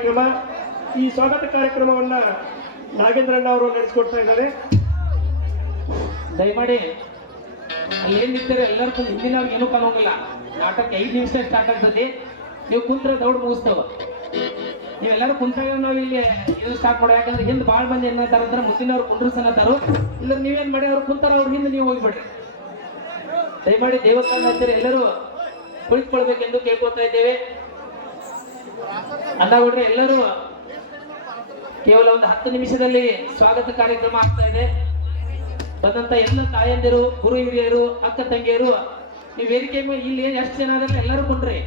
ಕಾರ್ಯಕ್ರಮ. ಈ ಸ್ವಾಗತ ಕಾರ್ಯಕ್ರಮವನ್ನ ನಾಗೇಂದ್ರಣ್ಣ ಅವರು ನಡೆಸಿಕೊಡ್ತಾ ಇದ್ದಾರೆ. ದಯಮಾಡಿ ಅಲ್ಲಿ ಏನ್ ನಿಂತಾರೆ ಎಲ್ಲರೂ ಕುಂತ ಹಿಂದಿನ ಏನೂ ಕಾಣೋಂಗಿಲ್ಲ. ನಾಟಕ 5 ನಿಮಿಷ ಸ್ಟಾರ್ಟ್ ಆಗ್ತದೆ. ನೀವು ಕುಂತ್ರ ದೌಡ್ ಮುಗಿಸ್ತವ. ನೀವೆಲ್ಲರೂ ಕುಂತಾಗ ನಾವು ಇಲ್ಲಿ ಇದು ಸ್ಟಾರ್ಟ್ ಮಾಡೋ. ಯಾಕಂದ್ರೆ ಹಿಂದೆ ಭಾಳ ಮಂದಿ ಏನಂತಾರ ಅಂದ್ರೆ ಮುಂದಿನವ್ರು ಕುಂಡ್ರಸನತ್ತಾರು. ಇಲ್ಲ ನೀವೇನ್ ಮಾಡಿ ಅವ್ರು ಕುಂತಾರ, ಅವ್ರ ಹಿಂದೆ ನೀವು ಹೋಗ್ಬಿಡ್ರಿ. ದಯಮಾಡಿ ದೇವಸ್ಥಾನ ಹತ್ತಿರ ಎಲ್ಲರೂ ಕುಳಿತುಕೊಳ್ಬೇಕೆಂದು ಕೇಳ್ಕೊತಾ ಇದ್ದೇವೆ. ಅಂದಾಗ್ಬಿಡ್ರಿ ಎಲ್ಲರೂ ಕೇವಲ ಒಂದು 10 ನಿಮಿಷದಲ್ಲಿ ಸ್ವಾಗತ ಕಾರ್ಯಕ್ರಮ ಆಗ್ತಾ ಇದೆ. ಬಂದಂತ ಎಲ್ಲ ತಾಯಂದಿರು, ಗುರು ಹಿರಿಯರು, ಅಕ್ಕ ತಂಗಿಯರು, ನೀವು ವೇದಿಕೆ ಮೇಲೆ ಇಲ್ಲಿ ಎಷ್ಟು ಜನ ಆದ್ರೆ ಎಲ್ಲರೂ ಕೊಂಡ್ರಿ.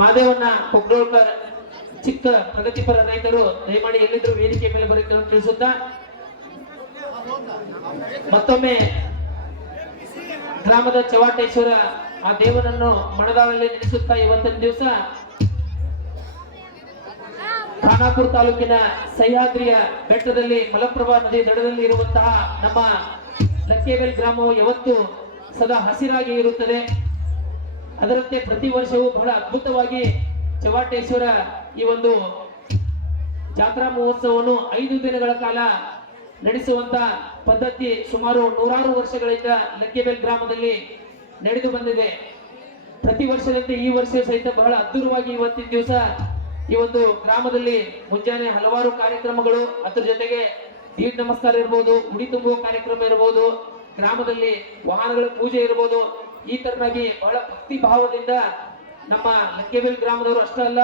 ಮಾದೇವನ್ನ ಕೊಗ್ಡೋಳ್ಕರ್ ಚಿಕ್ಕ ಪ್ರಗತಿಪರ ರೈತರು ದಯಮಾಡಿ ಎಲ್ಲಿದ್ರು ವೇದಿಕೆ ಮೇಲೆ ಬರಕ್ಕೆ ತಿಳಿಸುತ್ತಾ ಮತ್ತೊಮ್ಮೆ ಗ್ರಾಮದ ಚವಾಟೇಶ್ವರ ಆ ದೇವನನ್ನು ಮಣದಾಳಲ್ಲಿ ನೆಲೆಸುತ್ತಾ ಇವತ್ತಿನ ದಿವಸ ಖಾನಾಪುರ ತಾಲೂಕಿನ ಸಹ್ಯಾದ್ರಿಯ ಬೆಟ್ಟದಲ್ಲಿ ಮಲಪ್ರಭಾ ನದಿ ದಡದಲ್ಲಿ ಇರುವಂತಹ ನಮ್ಮ ಲಕ್ಕೇಬೆಲ್ ಗ್ರಾಮವು ಯಾವತ್ತು ಸದಾ ಹಸಿರಾಗಿ ಇರುತ್ತದೆ. ಅದರಂತೆ ಪ್ರತಿ ವರ್ಷವೂ ಬಹಳ ಅದ್ಭುತವಾಗಿ ಚವಾಟೇಶ್ವರ ಈ ಒಂದು ಜಾತ್ರಾ ಮಹೋತ್ಸವವನ್ನು 5 ದಿನಗಳ ಕಾಲ ನಡೆಸುವಂತ ಪದ್ಧತಿ ಸುಮಾರು 100 ವರ್ಷಗಳಿಂದ ಲಕ್ಕೇಬೆಲ್ ಗ್ರಾಮದಲ್ಲಿ ನಡೆದು ಬಂದಿದೆ. ಪ್ರತಿ ವರ್ಷದಂತೆ ಈ ವರ್ಷ ಸಹಿತ ಬಹಳ ಅದ್ಭುತವಾಗಿ ಇವತ್ತಿನ ದಿವಸ ಈ ಒಂದು ಗ್ರಾಮದಲ್ಲಿ ಮುಂಜಾನೆ ಹಲವಾರು ಕಾರ್ಯಕ್ರಮಗಳು, ಅದ್ರ ಜೊತೆಗೆ ದೀಡ್ ನಮಸ್ಕಾರ ಇರಬಹುದು, ಉಡಿ ತುಂಬುವ ಕಾರ್ಯಕ್ರಮ ಇರಬಹುದು, ಗ್ರಾಮದಲ್ಲಿ ವಾಹನಗಳ ಪೂಜೆ ಇರಬಹುದು. ಈ ತರನಾಗಿ ಬಹಳ ಭಕ್ತಿ ಭಾವದಿಂದ ನಮ್ಮ ಲಕ್ಕೇಬೆಲ್ ಗ್ರಾಮದವರು ಅಷ್ಟೇ ಅಲ್ಲ,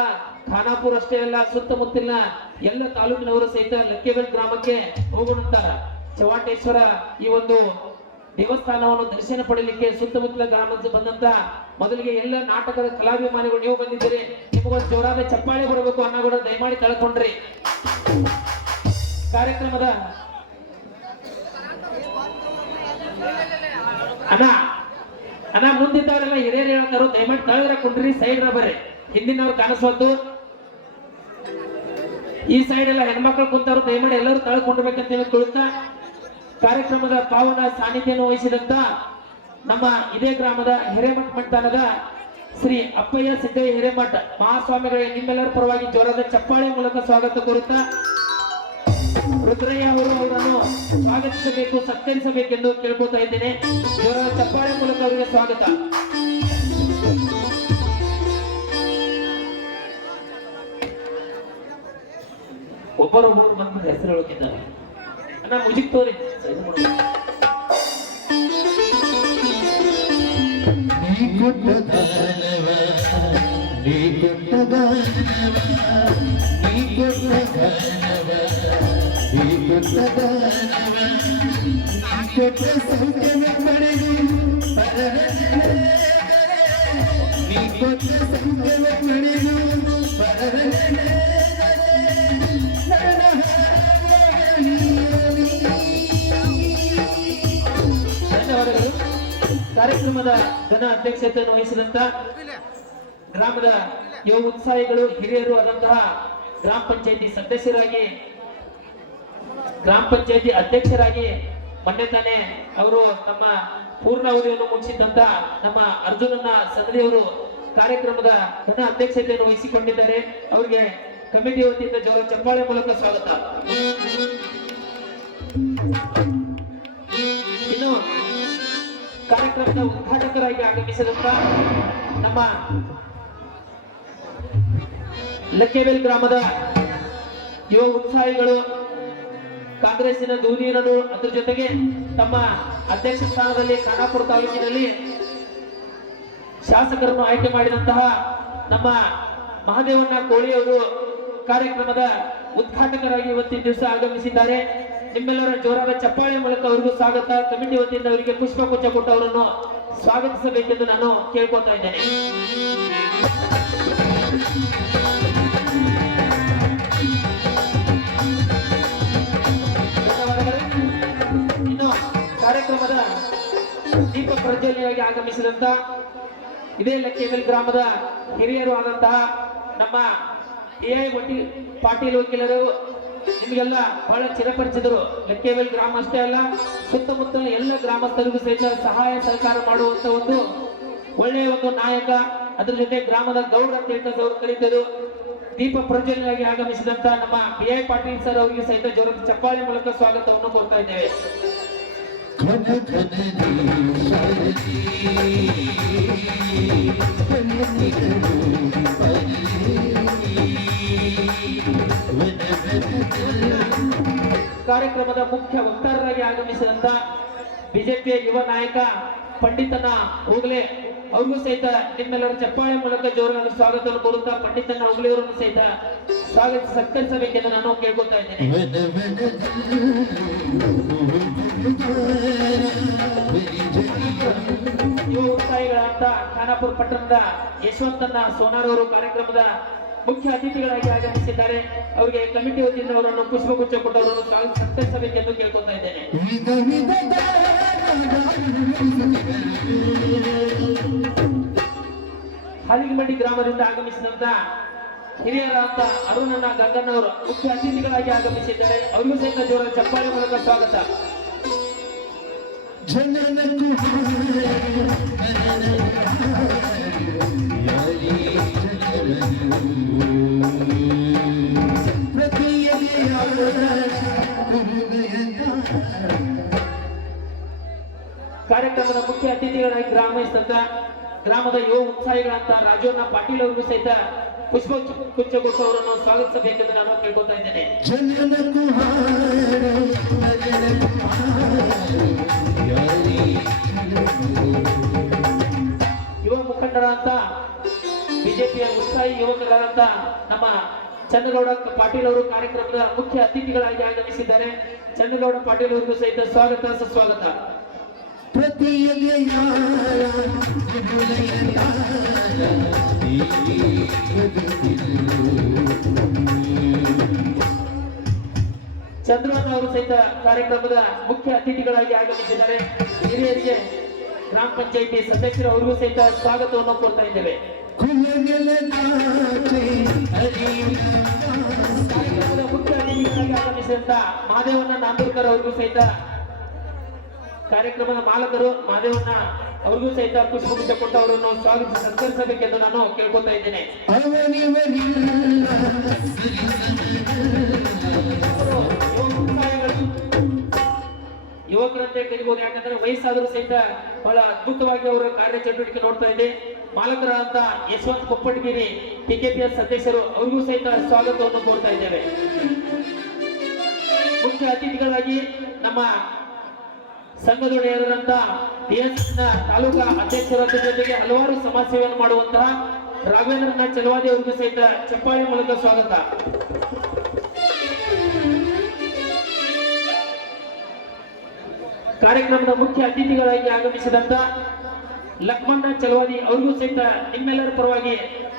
ಖಾನಾಪುರ ಅಷ್ಟೇ ಅಲ್ಲ, ಸುತ್ತಮುತ್ತಲಿನ ಎಲ್ಲ ತಾಲೂಕಿನವರು ಸಹಿತ ಲಕ್ಕೇಬೆಲ್ ಗ್ರಾಮಕ್ಕೆ ಹೋಗುವಂತಾರ. ಚವಾಟೇಶ್ವರ ಈ ಒಂದು ದೇವಸ್ಥಾನವನ್ನು ದರ್ಶನ ಪಡೆಯಲಿಕ್ಕೆ ಸುತ್ತಮುತ್ತಲ ಗ್ರಾಮಕ್ಕೆ ಬಂದಂತ ಮೊದಲಿಗೆ ಎಲ್ಲ ನಾಟಕದ ಕಲಾಭಿಮಾನಿಗಳು ನೀವು ಬಂದಿದ್ದೀರಿ. ನಿಮಗೊಂದು ಜೋರಾದ ಚಪ್ಪಾಳೆ ಬರಬೇಕು ಅನ್ನೋ ಕೂಡ ದಯಮಾಡಿ ಕಳ್ಕೊಂಡ್ರಿ. ಕಾರ್ಯಕ್ರಮದ ಅಣ್ಣ ಮುಂದಿದ್ದವರೆಲ್ಲ ಹಿರಿಯರು ಹೇಳ್ತಾರು, ದಯಮಾಡಿ ತಳಗ್ರ ಕುಂಡ್ರಿ, ಸೈಡ್ ಬರ್ರಿ. ಹಿಂದಿನವ್ರು ಕಾಣಿಸ್ಬಾರ್ದು. ಈ ಸೈಡ್ ಎಲ್ಲ ಹೆಣ್ಮಕ್ಳು ಕುಂತವ್ರು, ದಯಮಾಡಿ ಎಲ್ಲರೂ ತಳ್ಕೊಂಡ್ಬೇಕಂತ ಹೇಳಿ ಕೊಡುತ್ತಾ ಕಾರ್ಯಕ್ರಮದ ಪಾವನ ಸಾನ್ನಿಧ್ಯವನ್ನು ವಹಿಸಿದಂತ ನಮ್ಮ ಇದೇ ಗ್ರಾಮದ ಹಿರೇಮಠ ಮಠದ ಶ್ರೀ ಅಪ್ಪಯ್ಯ ಸಿದ್ದಯ್ಯ ಹಿರೇಮಠ ಮಹಾಸ್ವಾಮಿಗಳಿಗೆ ನಿಮ್ಮೆಲ್ಲರ ಪರವಾಗಿ ಜೋರಾದ ಚಪ್ಪಾಳೆ ಮೂಲಕ ಸ್ವಾಗತ ಕೋರುತ್ತಾ ರುದ್ರಯ್ಯ ಅವರು ಅವರನ್ನು ಸ್ವಾಗತಿಸಬೇಕು, ಸತ್ಕರಿಸಬೇಕೆಂದು ಕೇಳ್ಕೊತಾ ಇದ್ದೇನೆ. ಜೋರಾದ ಚಪ್ಪಾಳೆ ಮೂಲಕ ಅವರಿಗೆ ಸ್ವಾಗತ. ಒಬ್ಬರೊಬ್ಬರು ಬಂದು ಹೆಸರು ಹೇಳುತ್ತಿದ್ದಾರೆ. ಅಣ್ಣ ಮುಜಿಕ್ ತೋರಿ ಕಾರ್ಯಕ್ರಮದ ಘನ ಅಧ್ಯಕ್ಷತೆಯನ್ನು ವಹಿಸಿದಂತ ಗ್ರಾಮದ ಯುವ ಉತ್ಸಾಹಿಗಳು, ಹಿರಿಯರು ಆದಂತಹ ಗ್ರಾಮ ಪಂಚಾಯತಿ ಸದಸ್ಯರಾಗಿ, ಗ್ರಾಮ ಪಂಚಾಯತಿ ಅಧ್ಯಕ್ಷರಾಗಿ ಮೊನ್ನೆ ತಾನೇ ಅವರು ತಮ್ಮ ಪೂರ್ಣಾವಧಿಯನ್ನು ಮುಗಿಸಿದಂತ ನಮ್ಮ ಅರ್ಜುನನ್ನ ಸದರಿಯವರು ಕಾರ್ಯಕ್ರಮದ ಘನ ಅಧ್ಯಕ್ಷತೆಯನ್ನು ವಹಿಸಿಕೊಂಡಿದ್ದಾರೆ. ಅವರಿಗೆ ಕಮಿಟಿ ವತಿಯಿಂದ ಜೋರ ಚಪ್ಪಾಳೆ ಮೂಲಕ ಸ್ವಾಗತ. ಇನ್ನು ಕಾರ್ಯಕ್ರಮದ ಉದ್ಘಾಟಕರಾಗಿ ಆಗಮಿಸಿದಂತ ನಮ್ಮ ಲಕ್ಕೇಬೆಲ್ ಗ್ರಾಮದ ಯುವ ಉತ್ಸಾಹಿಗಳು, ಕಾಂಗ್ರೆಸ್ಸಿನ ಧೂನೀರರು, ಅದರ ಜೊತೆಗೆ ತಮ್ಮ ಅಧ್ಯಕ್ಷ ಸ್ಥಾನದಲ್ಲಿ ಖಾನಾಪುರ ತಾಲೂಕಿನಲ್ಲಿ ಶಾಸಕರನ್ನು ಆಯ್ಕೆ ಮಾಡಿದಂತಹ ನಮ್ಮ ಮಹಾದೇವಣ್ಣ ಕೋಳಿಯವರು ಕಾರ್ಯಕ್ರಮದ ಉದ್ಘಾಟಕರಾಗಿ ಇವತ್ತಿನ ದಿವಸ ಆಗಮಿಸಿದ್ದಾರೆ. ನಿಮ್ಮೆಲ್ಲರ ಜೋರಾದ ಚಪ್ಪಾಳೆ ಮೂಲಕ ಅವರಿಗೂ ಸ್ವಾಗತ. ಕಮಿಟಿ ವತಿಯಿಂದ ಅವರಿಗೆ ಪುಷ್ಪಗುಚ್ಛ ಕೊಟ್ಟು ಅವರನ್ನು ಸ್ವಾಗತಿಸಬೇಕೆಂದು ನಾನು ಕೇಳ್ಕೊತಾ ಇದ್ದೇನೆ. ಇನ್ನು ಕಾರ್ಯಕ್ರಮದ ದೀಪ ಪ್ರಜ್ವಲನೆಯಾಗಿ ಆಗಮಿಸಿದಂತ ಇದೇ ಲಕ್ಕೇಬೆಲ್ ಗ್ರಾಮದ ಹಿರಿಯರು ಆದಂತಹ ನಮ್ಮ ಎಐ ಪಾಟೀಲ್ ವಕೀಲರು, ನಿಮಗೆಲ್ಲ ಬಹಳ ಚಿರಪರಿಚಿತರು. ಲಕ್ಕೇಬೆಲ್ ಗ್ರಾಮ ಅಷ್ಟೇ ಅಲ್ಲ, ಸುತ್ತಮುತ್ತ ಎಲ್ಲ ಗ್ರಾಮಸ್ಥರಿಗೂ ಸಹಿತ ಸಹಾಯ ಸಹಕಾರ ಮಾಡುವಂತ ಒಂದು ಒಳ್ಳೆಯ ಒಂದು ನಾಯಕ. ಅದ್ರ ಜೊತೆ ಗ್ರಾಮದ ಗೌಡ ಅಂತ ಹೇಳ್ತಾ ಕರೀತರು. ದೀಪ ಪ್ರಜ್ವಲನೆಯಾಗಿ ಆಗಮಿಸಿದಂತ ನಮ್ಮ BI ಪಾಟೀಲ್ ಸರ್ ಅವರಿಗೆ ಸಹಿತ ಜೋರದ ಚಪ್ಪಾಳೆ ಮೂಲಕ ಸ್ವಾಗತವನ್ನು ಕೋರ್ತಾ ಇದ್ದೇವೆ. ಕಾರ್ಯಕ್ರಮದ ಮುಖ್ಯ ವಕ್ತಾರರಾಗಿ ಆಗಮಿಸಿದಂತ ಬಿಜೆಪಿಯ ಯುವ ನಾಯಕ ಪಂಡಿತನ ಹೋಗ್ಲೆ ಅವ್ರಿಗೂ ಸಹಿತ ನಿಮ್ಮೆಲ್ಲರ ಚಪ್ಪಾಳೆ ಮೂಲಕ ಜೋರಾದ ಸ್ವಾಗತವನ್ನು ಕೋರುತ್ತಾ ಪಂಡಿತನ ಹೋಗ್ಲೆ ಅವರನ್ನು ಸಹಿತ ಸ್ವಾಗತ ಸತ್ಕರಿಸಬೇಕೆಂದು ನಾನು ಕೇಳ್ಕೊತಾ ಇದ್ದೇನೆ. ಯುವ ಉತ್ಸಾಹಿಗಳಂತ ಖಾನಾಪುರ ಪಟ್ಟಣದ ಯಶವಂತನ ಸೋನಾರ್ ಅವರು ಕಾರ್ಯಕ್ರಮದ ಮುಖ್ಯ ಅತಿಥಿಗಳಾಗಿ ಆಗಮಿಸಿದ್ದಾರೆ. ಅವರಿಗೆ ಕಮಿಟಿ ವತಿಯಿಂದ ಅವರನ್ನು ಪುಷ್ಪಗುಚ್ಛ ಕೊಟ್ಟು ಅವರನ್ನು ಸತ್ಕರಿಸಬೇಕೆಂದು ಕೇಳ್ಕೊತಾ ಇದ್ದೇನೆ. ಹಾಲಿಗಮಂಡಿ ಗ್ರಾಮದಿಂದ ಆಗಮಿಸಿದಂತ ಹಿರಿಯರಾದ ಅರುಣನ ಗಂಗಣ್ಣವರು ಮುಖ್ಯ ಅತಿಥಿಗಳಾಗಿ ಆಗಮಿಸಿದ್ದಾರೆ. ಅವರಿಗೂ ಸಹಿತ ಜೋರ ಚಪ್ಪಾಳೆ ಮೂಲಕ ಸ್ವಾಗತ. ಕಾರ್ಯಕ್ರಮದ ಮುಖ್ಯ ಅತಿಥಿಗಳಾಗಿ ಆಗಮಿಸಿದಂತ ಗ್ರಾಮದ ಯುವ ಉತ್ಸಾಹಿಗಳಂತ ರಾಜಣ್ಣ ಪಾಟೀಲ್ ಅವರಿಗೂ ಸಹಿತ ಪುಷ್ಪಗುಚ್ಛ ಕೊಟ್ಟು ಅವರನ್ನು ಸ್ವಾಗತಿಸಬೇಕೆಂದು ನಾನು ಕೇಳ್ಕೊತಾ ಇದ್ದೇನೆ. ಯುವ ಮುಖಂಡರಂತ ಬಿಜೆಪಿಯ ಉತ್ಸಾಹಿ ಯುವಕರಾದಂತ ನಮ್ಮ ಚಂದ್ರಗೌಡ ಪಾಟೀಲ್ ಅವರು ಕಾರ್ಯಕ್ರಮದ ಮುಖ್ಯ ಅತಿಥಿಗಳಾಗಿ ಆಗಮಿಸಿದ್ದಾರೆ. ಚಂದ್ರಗೌಡ ಪಾಟೀಲ್ ಅವರಿಗೂ ಸಹಿತ ಸ್ವಾಗತ ಸುಸ್ವಾಗತ. ಚಂದ್ರವನ್ ಅವರು ಸಹಿತ ಕಾರ್ಯಕ್ರಮದ ಮುಖ್ಯ ಅತಿಥಿಗಳಾಗಿ ಆಗಮಿಸಿದ್ದಾರೆ. ಹಿರಿಯರಿಗೆ ಗ್ರಾಮ ಪಂಚಾಯಿತಿ ಸದಸ್ಯರು ಅವರಿಗೂ ಸಹಿತ ಸ್ವಾಗತವನ್ನು ಕೋರ್ತಾ ಇದ್ದೇವೆ. ಕಾರ್ಯಕ್ರಮದ ಮುಖ್ಯ ಅತಿಥಿಗಳಾಗಿ ಆಗಮಿಸಿದಂತ ಮಹಾದೇವಣ್ಣ ನಾಂದೂರ್ಕರ್ ಅವರಿಗೂ ಸಹಿತ ಕಾರ್ಯಕ್ರಮದ ಮಾಲಕರು ಮಹಾದೇವಣ್ಣ ಅವ್ರಿಗೂ ಸಹಿತ ಪುಷ್ಪಗುಚ್ಛ ಕೊಟ್ಟು ಅವರನ್ನು ಸ್ವಾಗತಿಸಿ ಸತ್ಕರಿಸಬೇಕೆಂದು ನಾನು ಕೇಳ್ಕೊತಾ ಇದ್ದೇನೆ. ಯುವಕರಂತೆ ಕರಿಬಹುದು, ಯಾಕಂದ್ರೆ ವಯಸ್ಸಾದರೂ ಸಹಿತ ಬಹಳ ಅದ್ಭುತವಾಗಿ ಅವರ ಕಾರ್ಯಚಟುವಟಿಕೆ ನೋಡ್ತಾ ಇದೆ. ಮಾಲಕರಾದಂತ ಯಶವಂತ್ ಕೊಪ್ಪಟಗಿರಿ PKPS ಸದಸ್ಯರು ಅವರಿಗೂ ಸಹಿತ ಸ್ವಾಗತವನ್ನು ಕೋರ್ತಾ ಇದ್ದೇವೆ. ಮುಖ್ಯ ಅತಿಥಿಗಳಾಗಿ ನಮ್ಮ ಸಂಘದೊಡೆಯರಂತ DS ತಾಲೂಕಾ ಅಧ್ಯಕ್ಷರ ಜೊತೆಗೆ ಹಲವಾರು ಸಮಾಜ ಸೇವೆಯನ್ನು ಮಾಡುವಂತಹ ರಾಘವೇಂದ್ರನ ಚಲವಾದಿ ಅವರಿಗೂ ಸಹಿತ ಚಪ್ಪಾಳೆ ಮೂಲಕ ಸ್ವಾಗತ. ಕಾರ್ಯಕ್ರಮದ ಮುಖ್ಯ ಅತಿಥಿಗಳಾಗಿ ಆಗಮಿಸಿದಂತ ಲಕ್ಷ್ಮಣ್ಣ ಚಲವಾದಿ ಅವರಿಗೂ ಸಹಿತ ನಿಮ್ಮೆಲ್ಲರ ಪರವಾಗಿ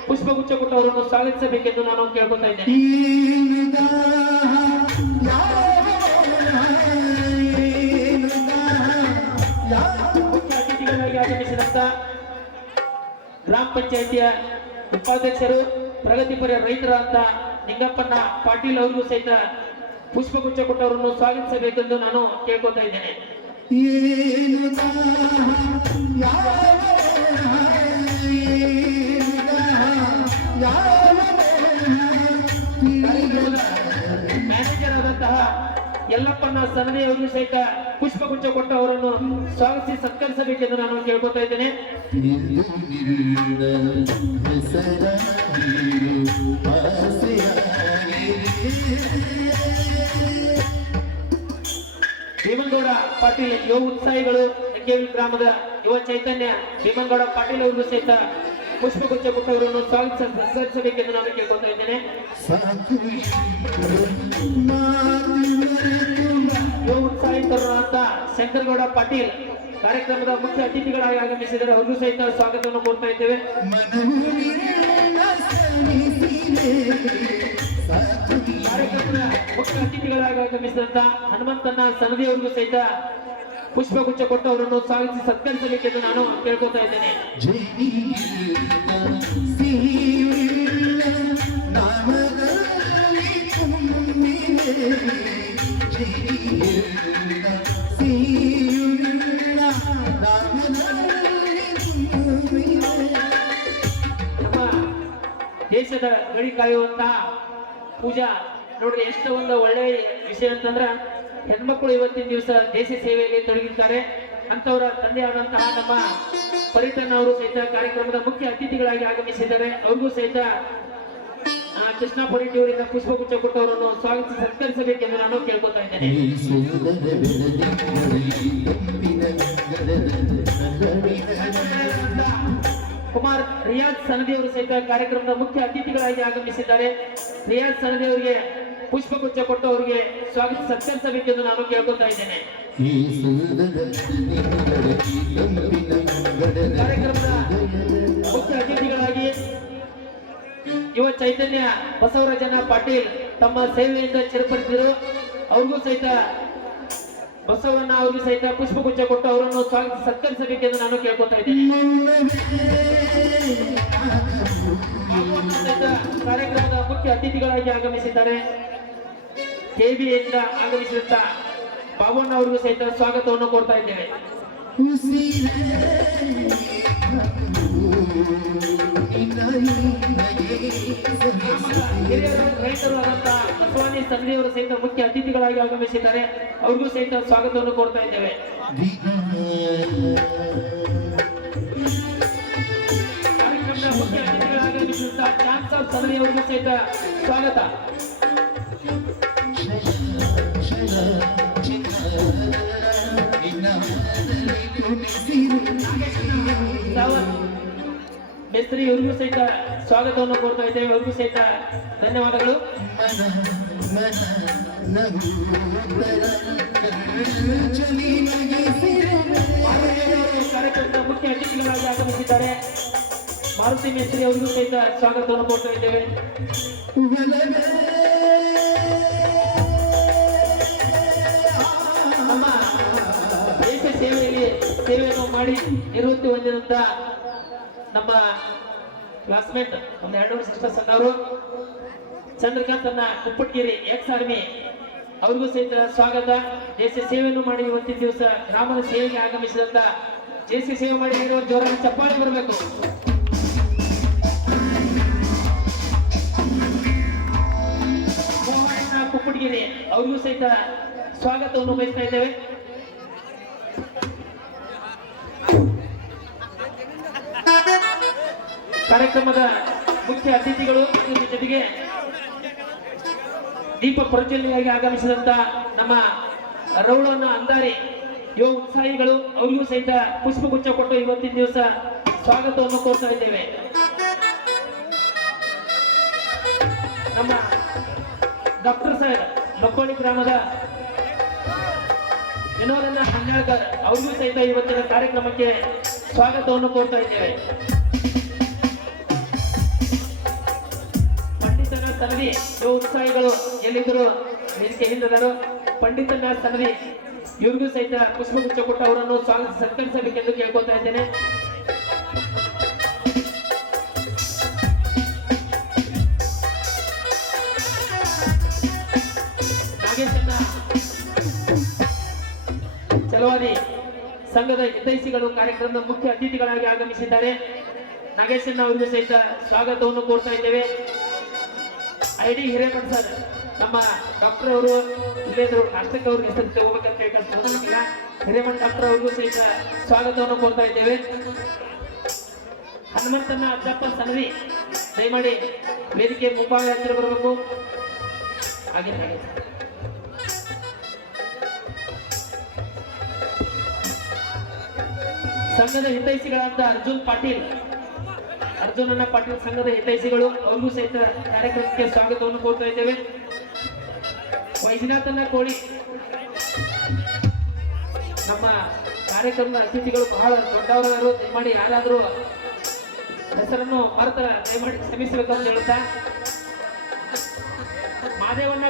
ಪುಷ್ಪಗುಚ್ಛ ಕೊಟ್ಟು ಅವರನ್ನು ಸ್ವಾಗತಿಸಬೇಕೆಂದು ನಾನು ಕೇಳ್ಕೊತಾ ಇದ್ದೇನೆ. ಮುಖ್ಯ ಅತಿಥಿಗಳಾಗಿ ಆಗಮಿಸಿದಂತ ಗ್ರಾಮ ಪಂಚಾಯಿತಿಯ ಉಪಾಧ್ಯಕ್ಷರು ಪ್ರಗತಿಪರ ರೈತರಾದ ನಿಂಗಪ್ಪಣ್ಣ ಪಾಟೀಲ್ ಅವರಿಗೂ ಸಹಿತ ಪುಷ್ಪಗುಚ್ಛ ಕೊಟ್ಟು ಅವರನ್ನು ಸ್ವಾಗತಿಸಬೇಕೆಂದು ನಾನು ಕೇಳ್ಕೊತಾ ಇದ್ದೇನೆ. ಮ್ಯಾನೇಜರ್ ಆದಂತಹ ಯಲ್ಲಪ್ಪನ ಸನದಿ ಅವರಿಗೂ ಸಹಿತ ಪುಷ್ಪಗುಚ್ಛ ಕೊಟ್ಟು ಅವರನ್ನು ಸ್ವಾಗತಿಸಿ ಸತ್ಕರಿಸಬೇಕೆಂದು ನಾನು ಕೇಳ್ಕೊತಾ ಇದ್ದೇನೆ. ಭೀಮನಗೌಡ ಪಾಟೀಲ್ ಯುವ ಉತ್ಸಾಹಿಗಳು ಲಕ್ಕೇಬೆಲ್ ಗ್ರಾಮದ ಯುವ ಚೈತನ್ಯ ಭೀಮನಗೌಡ ಪಾಟೀಲ್ ಅವರಿಗೂ ಸಹಿತ ಪುಷ್ಪಗುಚ್ಛ ಕೊಟ್ಟು ಅವರನ್ನು ಸ್ವಾಗತಿಸಿ ಸತ್ಕರಿಸಬೇಕೆಂದು ನಾನು ಕೇಳ್ಕೊತಾ ಇದ್ದೇನೆ. ಯುವ ಉತ್ಸಾಹಿ ತರುಣರಾದ ಶಂಕರಗೌಡ ಪಾಟೀಲ್ ಕಾರ್ಯಕ್ರಮದ ಮುಖ್ಯ ಅತಿಥಿಗಳಾಗಿ ಆಗಮಿಸಿದರೆ ಅವರಿಗೂ ಸಹಿತ ಸ್ವಾಗತವನ್ನು ಕೋರ್ತಾ ಇದ್ದೇವೆ. ಕಾರ್ಯಕ್ರಮದ ಮುಖ್ಯ ಅತಿಥಿಗಳಾಗಿ ಆಗಮಿಸಿದಂತ ಹನುಮಂತನ ಸನದಿ ಅವರಿಗೂ ಸಹಿತ ಪುಷ್ಪಗುಚ್ಛ ಕೊಟ್ಟು ಅವರನ್ನು ಸ್ವಾಗತಿಸಿ ಸತ್ಕರಿಸಬೇಕೆಂದು ನಾನು ಕೇಳ್ಕೊತಾ ಇದ್ದೇನೆ. ನಮ್ಮ ದೇಶದ ಗಡಿ ಕಾಯುವಂತಹ ಪೂಜಾ ನೋಡ್ರಿ ಎಷ್ಟು ಒಂದು ಒಳ್ಳೆ ವಿಷಯ ಅಂತಂದ್ರ ಹೆಣ್ಮಕ್ಳು ಇವತ್ತಿನ ದಿವಸ ದೇಶ ಸೇವೆಯಲ್ಲಿ ತೊಡಗಿರ್ತಾರೆ. ಅಂತವರ ತಂದೆ ಆದಂತಹ ನಮ್ಮ ಪರಿಟನ್ ಅವರು ಸಹಿತ ಕಾರ್ಯಕ್ರಮದ ಮುಖ್ಯ ಅತಿಥಿಗಳಾಗಿ ಆಗಮಿಸಿದ್ದಾರೆ. ಅವ್ರಿಗೂ ಸಹಿತ ಕೃಷ್ಣ ಪರಿಟಿ ಅವರಿಂದ ಪುಷ್ಪಗುಚ್ಛ ಕೊಟ್ಟವರನ್ನು ಸ್ವಾಗತಿಸಿ ಸತ್ಕರಿಸಬೇಕೆಂದು ನಾನು ಕೇಳ್ಕೊತಾ ಇದ್ದೇನೆ. ಕುಮಾರ್ ರಿಯಾಜ್ ಸನದಿ ಅವರು ಸಹಿತ ಕಾರ್ಯಕ್ರಮದ ಮುಖ್ಯ ಅತಿಥಿಗಳಾಗಿ ಆಗಮಿಸಿದ್ದಾರೆ. ರಿಯಾಜ್ ಸನದಿ ಅವರಿಗೆ ಪುಷ್ಪಗುಚ್ಛ ಕೊಟ್ಟು ಅವರಿಗೆ ಸ್ವಾಗತ ಸತ್ಕರಿಸಬೇಕೆಂದು ನಾನು ಕೇಳ್ಕೊತಾ ಇದ್ದೇನೆ. ಕಾರ್ಯಕ್ರಮದ ಮುಖ್ಯ ಅತಿಥಿಗಳಾಗಿ ಯುವ ಚೈತನ್ಯ ಬಸವರಾಜನ ಪಾಟೀಲ್ ತಮ್ಮ ಸೇವೆಯಿಂದ ಚಿರಪಡಿಸಿದರು. ಅವ್ರಿಗೂ ಸಹಿತ ಬಸವಣ್ಣ ಅವ್ರಿಗೂ ಸಹಿತ ಪುಷ್ಪಗುಚ್ಛ ಕೊಟ್ಟು ಅವರನ್ನು ಸ್ವಾಗತ ಸತ್ಕರಿಸಬೇಕೆಂದು ನಾನು ಕೇಳ್ಕೊತಾ ಇದ್ದೇನೆ. ಕಾರ್ಯಕ್ರಮದ ಮುಖ್ಯ ಅತಿಥಿಗಳಾಗಿ ಆಗಮಿಸಿದ್ದಾರೆ. ಕೆಬಿಯಿಂದ ಆಗಮಿಸಿದಂತ ಬಾಬಣ್ಣ ಅವರಿಗೂ ಸಹಿತ ಸ್ವಾಗತವನ್ನು ಕೊಡ್ತಾ ಇದ್ದೇವೆ. ಹಿರಿಯರು ರೈತರು ಆದಂತಹ ಬಸವಾನಿ ಸಂಧಿಯವರು ಸಹಿತ ಮುಖ್ಯ ಅತಿಥಿಗಳಾಗಿ ಆಗಮಿಸಿದ್ದಾರೆ. ಅವ್ರಿಗೂ ಸಹಿತ ಸ್ವಾಗತವನ್ನು ಕೊಡ್ತಾ ಇದ್ದೇವೆ. ಕಾರ್ಯಕ್ರಮದ ಮುಖ್ಯ ಅತಿಥಿಗಳಾಗಿ ಆಗಮಿಸಿದಂತಹ ಚಾಂದ್ ಸಾಬ್ ಸಂಧಿ ಅವರಿಗೂ ಸಹಿತ ಸ್ವಾಗತ. ಮೇಸ್ತ್ರಿ ಇವರಿಗೂ ಸಹಿತ ಸ್ವಾಗತವನ್ನು ಕೋರ್ತಾ ಇದ್ದೇವೆ. ಅವರಿಗೂ ಸಹಿತ ಧನ್ಯವಾದಗಳು. ಕಾರ್ಯಕ್ರಮದ ಮುಖ್ಯ ಅತಿಥಿಗಳಾಗಿ ಆಗಮಿಸಿದ್ದಾರೆ. ಮಾರುತಿ ಮೇಸ್ತ್ರಿ ಅವರಿಗೂ ಸಹಿತ ಸ್ವಾಗತವನ್ನು ಕೋರ್ತಾ ಇದ್ದೇವೆ. ನಮ್ಮ ದೇಶ ಸೇವೆಯಲ್ಲಿ ಸೇವೆಯನ್ನು ಮಾಡಿ ನಿವೃತ್ತಿ ಹೊಂದಿದಂತ ನಮ್ಮ ಕ್ಲಾಸ್ಮೇಟ್ ಒಂದು 2 ವರ್ಷ ಸಂಘ ಅವರು ಚಂದ್ರಕಾಂತ್ ಅನ್ನ ಕುಪ್ಪಟ್ಗಿರಿ ಎಕ್ಸ್ ಆರ್ಮಿ ಅವ್ರಿಗೂ ಸಹಿತ ಸ್ವಾಗತ. ದೇಶ ಸೇವೆಯನ್ನು ಮಾಡಿ ಇವತ್ತಿನ ದಿವಸ ಗ್ರಾಮದ ಸೇವೆಗೆ ಆಗಮಿಸಿದಂತ ದೇಶ ಸೇವೆ ಮಾಡಿ ಇರುವ ಜೋರಾಗಿ ಚಪ್ಪಾಳೆ ಬರಬೇಕು. ಮೋಹನ ಕುಪ್ಪಟ್ಗಿರಿ ಅವ್ರಿಗೂ ಸಹಿತ ಸ್ವಾಗತವನ್ನು ಬಯಸ್ತಾ ಇದ್ದೇವೆ. ಕಾರ್ಯಕ್ರಮದ ಮುಖ್ಯ ಅತಿಥಿಗಳು ಜೊತೆಗೆ ದೀಪ ಪ್ರಜ್ವಲನೆಯಾಗಿ ಆಗಮಿಸಿದಂತ ನಮ್ಮ ರೌಳನ ಅಂದಾರಿ ಯುವ ಉತ್ಸಾಹಿಗಳು ಅವರಿಗೂ ಸಹಿತ ಪುಷ್ಪಗುಚ್ಛ ಕೊಟ್ಟು ಇವತ್ತಿನ ದಿವಸ ಸ್ವಾಗತವನ್ನು ಕೋರ್ತಾ ಇದ್ದೇವೆ. ನಮ್ಮ ಡಾಕ್ಟರ್ ಸಾಹೇಬ್ ಲಕ್ಕೋಳಿ ಗ್ರಾಮದ ವಿನೋದನ್ನ ಹನ್ನೆಳ್ಕರ್ ಅವ್ರಿಗೂ ಸಹಿತ ಇವತ್ತಿನ ಕಾರ್ಯಕ್ರಮಕ್ಕೆ ಸ್ವಾಗತವನ್ನು ಕೋರ್ತಾ ಇದ್ದೇವೆ. ಪಂಡಿತನ ಸನದಿ ಯುವ ಉತ್ಸಾಹಿಗಳು ಎಲ್ಲಿದ್ದರು ವೇದಿಕೆ ಹಿಂದಿದರು. ಪಂಡಿತನ ಸನದಿ ಇವ್ರಿಗೂ ಸಹಿತ ಪುಷ್ಪಗುಚ್ಛ ಕೊಟ್ಟು ಅವರನ್ನು ಸ್ವಾಗತ ಸತ್ಕರಿಸಬೇಕೆಂದು ಕೇಳ್ಕೊತಾ ಇದ್ದೇನೆ. ನಾಗೇಶನ್ನ ಚಲವಾದಿ ಸಂಘದ ಹಿತೈಷಿಗಳು ಕಾರ್ಯಕ್ರಮದ ಮುಖ್ಯ ಅತಿಥಿಗಳಾಗಿ ಆಗಮಿಸಿದ್ದಾರೆ. ನಾಗೇಶನ್ನ ಅವರಿಗೂ ಸಹಿತ ಸ್ವಾಗತವನ್ನು ಕೋರ್ತಾ ಇದ್ದೇವೆ. ಐಡಿ ಹಿರೇಮಠ ಸರ್ ನಮ್ಮ ಡಾಕ್ಟರ್ ಅವರು ಇಲ್ಲೇದ್ರು ನಾಷ್ಟಕ್ಕೆ ಅವ್ರಿಗೆ ಹೆಸರು ತಗೋಬೇಕಂತ ಹಿರೇಮಠ ಡಾಕ್ಟರ್ ಅವ್ರಿಗೂ ಸಹಿತ ಸ್ವಾಗತವನ್ನು ಕೋರ್ತಾ ಇದ್ದೇವೆ. ಹನುಮಂತನ ಅಜ್ಜಪ್ಪ ಸನದಿ ದಯಮಾಡಿ ವೇದಿಕೆ ಮುಂಭಾಗ ಹತ್ತಿರ ಬರಬೇಕು. ಹಾಗೆ ಹಾಗೆ ಸಂಘದ ಹಿತೈಷಿಗಳಾದ ಅರ್ಜುನನ್ನ ಪಾಟೀಲ್ ಸಂಘದ ಹಿತೈಷಿಗಳು ಅವ್ರಿಗೂ ಸಹಿತ ಕಾರ್ಯಕ್ರಮಕ್ಕೆ ಸ್ವಾಗತವನ್ನು ಕೋರ್ತಾ ಇದ್ದೇವೆ. ವೈದ್ಯನಾಥನ ಕೋಳಿ ನಮ್ಮ ಕಾರ್ಯಕ್ರಮದ ಅತಿಥಿಗಳು ಬಹಳ ದೊಡ್ಡವರು. ದಯಮಾಡಿ ಯಾರಾದರೂ ಹೆಸರನ್ನು ಮರೆತರ ದಯಮಾಡಿ ಕ್ಷಮಿಸಬೇಕು ಅಂತ ಹೇಳುತ್ತಾ, ಮಾದೇವನ್ನ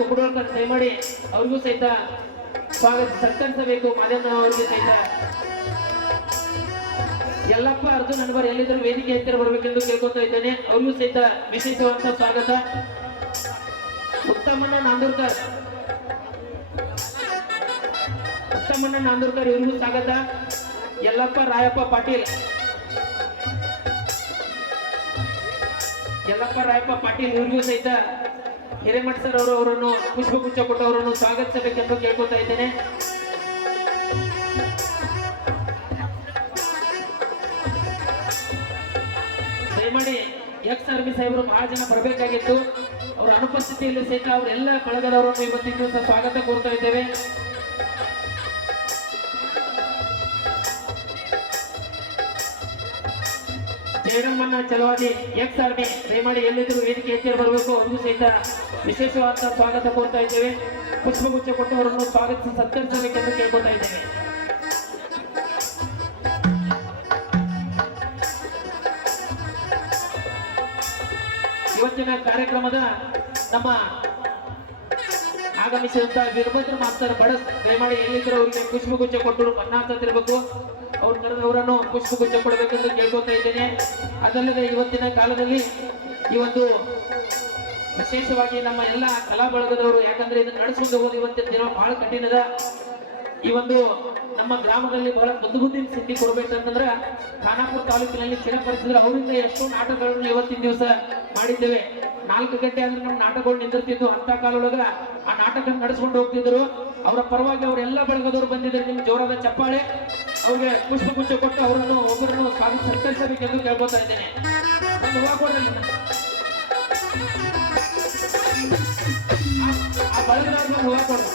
ಕುಕ್ಕಡೋಳ್ಕರ್ ದಯಮಾಡಿ ಅವ್ರಿಗೂ ಸಹಿತ ಸ್ವಾಗತ ಸತ್ಕರಿಸಬೇಕು. ಮಾದೇವನ ಅವರಿಗೆ ಸಹಿತ ಯಲ್ಲಪ್ಪ ಅರ್ಜುನ್ ಅನ್ಬರ್ ಎಲ್ಲಿದ್ದರೂ ವೇದಿಕೆ ಹತ್ತಿರ ಬರಬೇಕೆಂದು ಕೇಳ್ಕೊತಾ ಇದ್ದೇನೆ. ಅವ್ರಿಗೂ ಸಹಿತ ವಿಶೇಷವಾದ ಸ್ವಾಗತ. ಉತ್ತಮಣ್ಣ ನಾಂದೂರ್ಕರ್ ಇವ್ರಿಗೂ ಸ್ವಾಗತ. ಯಲ್ಲಪ್ಪ ರಾಯಪ್ಪ ಪಾಟೀಲ್ ಇವ್ರಿಗೂ ಸಹಿತ ಹಿರೇಮಠ ಸರ್ ಅವರನ್ನು ಪುಷ್ಪಗುಚ್ಛ ಕೊಟ್ಟು ಅವರನ್ನು ಸ್ವಾಗತಿಸಬೇಕೆಂದು ಕೇಳ್ಕೊತಾ ಇದ್ದೇನೆ. ದಯಮಾಡಿ ಎಕ್ಸ್ ಆರ್ಮಿ ಸಾಹೇಬರು ಬಹಳ ಜನ ಬರಬೇಕಾಗಿತ್ತು. ಅವರ ಅನುಪಸ್ಥಿತಿಯಲ್ಲಿ ಸಹಿತ ಅವರೆಲ್ಲ ಬಳಗದವರನ್ನು ಇವತ್ತಿನ ದಿವಸ ಸ್ವಾಗತ ಕೋರ್ತಾ ಇದ್ದೇವೆ. ಜಯರಮ್ಮನ ಚಲವಾದಿ ಎಕ್ಸ್ ಆರ್ಮಿ ದಯಮಾಡಿ ಎಲ್ಲಿದ್ದರೂ ವೇದಿಕೆ ಹೆಚ್ಚಿಗೆ ಬರಬೇಕು. ಅವ್ರಿಗೂ ಸಹಿತ ವಿಶೇಷವಾದ ಸ್ವಾಗತ ಕೋರ್ತಾ ಇದ್ದೇವೆ. ಪುಷ್ಪಗುಚ್ಛ ಕೊಟ್ಟು ಅವರನ್ನು ಸ್ವಾಗತಿಸಿ ಸತ್ಕರಿಸಬೇಕೆಂದು ಕೇಳ್ಕೊತಾ ಇದ್ದೇವೆ. ಇವತ್ತಿನ ಕಾರ್ಯಕ್ರಮದ ನಮ್ಮ ಆಗಮಿಸಿದಂತ ವೀರಭದ್ರ ಮಾಸ್ತರ್ ಬಡಸ್ ದಯಮಾಡಿ ಎಲ್ಲಿದ್ದರೂ ಅವರಿಗೆ ಪುಷ್ಪಗುಚ್ಛ ಕೊಟ್ಟು ಬಣ್ಣ ಹಚ್ಚತಿರ್ಬೇಕು. ಅವ್ರ ಕರೆದವರನ್ನು ಪುಷ್ಪಗುಚ್ಛ ಕೊಡಬೇಕೆಂದು ಕೇಳ್ಕೊತಾ ಇದ್ದೇನೆ. ಅದಲ್ಲದೆ ಇವತ್ತಿನ ಕಾಲದಲ್ಲಿ ಈ ಒಂದು ವಿಶೇಷವಾಗಿ ನಮ್ಮ ಎಲ್ಲ ಕಲಾ ಬಳಗದವರು, ಯಾಕಂದ್ರೆ ಇದನ್ನು ನಡೆಸಿಕೊಂಡು ಹೋಗೋದು ಇವತ್ತಿನ ದಿನ ಬಹಳ ಕಠಿಣದ. ಈ ಒಂದು ನಮ್ಮ ಗ್ರಾಮದಲ್ಲಿ ಬಹಳ ಬುದ್ಧಿಬುದ್ಧಿನ ಸ್ಥಿತಿ ಕೊಡ್ಬೇಕಂತಂದ್ರೆ ಖಾನಾಪುರ ತಾಲೂಕಿನಲ್ಲಿ ಚಿರಪರಿಸಿದ್ರೆ ಅವರಿಂದ ಎಷ್ಟೋ ನಾಟಕಗಳನ್ನು ಇವತ್ತಿನ ದಿವಸ ಮಾಡಿದ್ದೇವೆ. 4 ಗಂಟೆ ಆದ್ರೆ ನಮ್ಮ ನಾಟಕಗಳು ನಿಂದಿರ್ತಿದ್ವು. ಅಂತ ಕಾಲದೊಳಗ ಆ ನಾಟಕ ನಡೆಸ್ಕೊಂಡು ಹೋಗ್ತಿದ್ರು. ಅವರ ಪರವಾಗಿ ಅವರೆಲ್ಲ ಬಳಗದವರು ಬಂದಿದ್ದಾರೆ. ನಿಮ್ಗೆ ಜೋರಾದ ಚಪ್ಪಾಳೆ. ಅವ್ರಿಗೆ ಪುಷ್ಪಗುಚ್ಛ ಕೊಟ್ಟು ಅವರನ್ನು ಒಬ್ಬರನ್ನು ಸತ್ಕರಿಸಬೇಕೆಂದು ಕೇಳ್ಕೊತಾ ಇದ್ದೇನೆ. ಒಂದು ಹೂವ ಕೊಡ್ರಿ. ಆ ಬಳಗದವ್ರಿಗೆ ಹೂವ ಕೊಡ್ರಿ.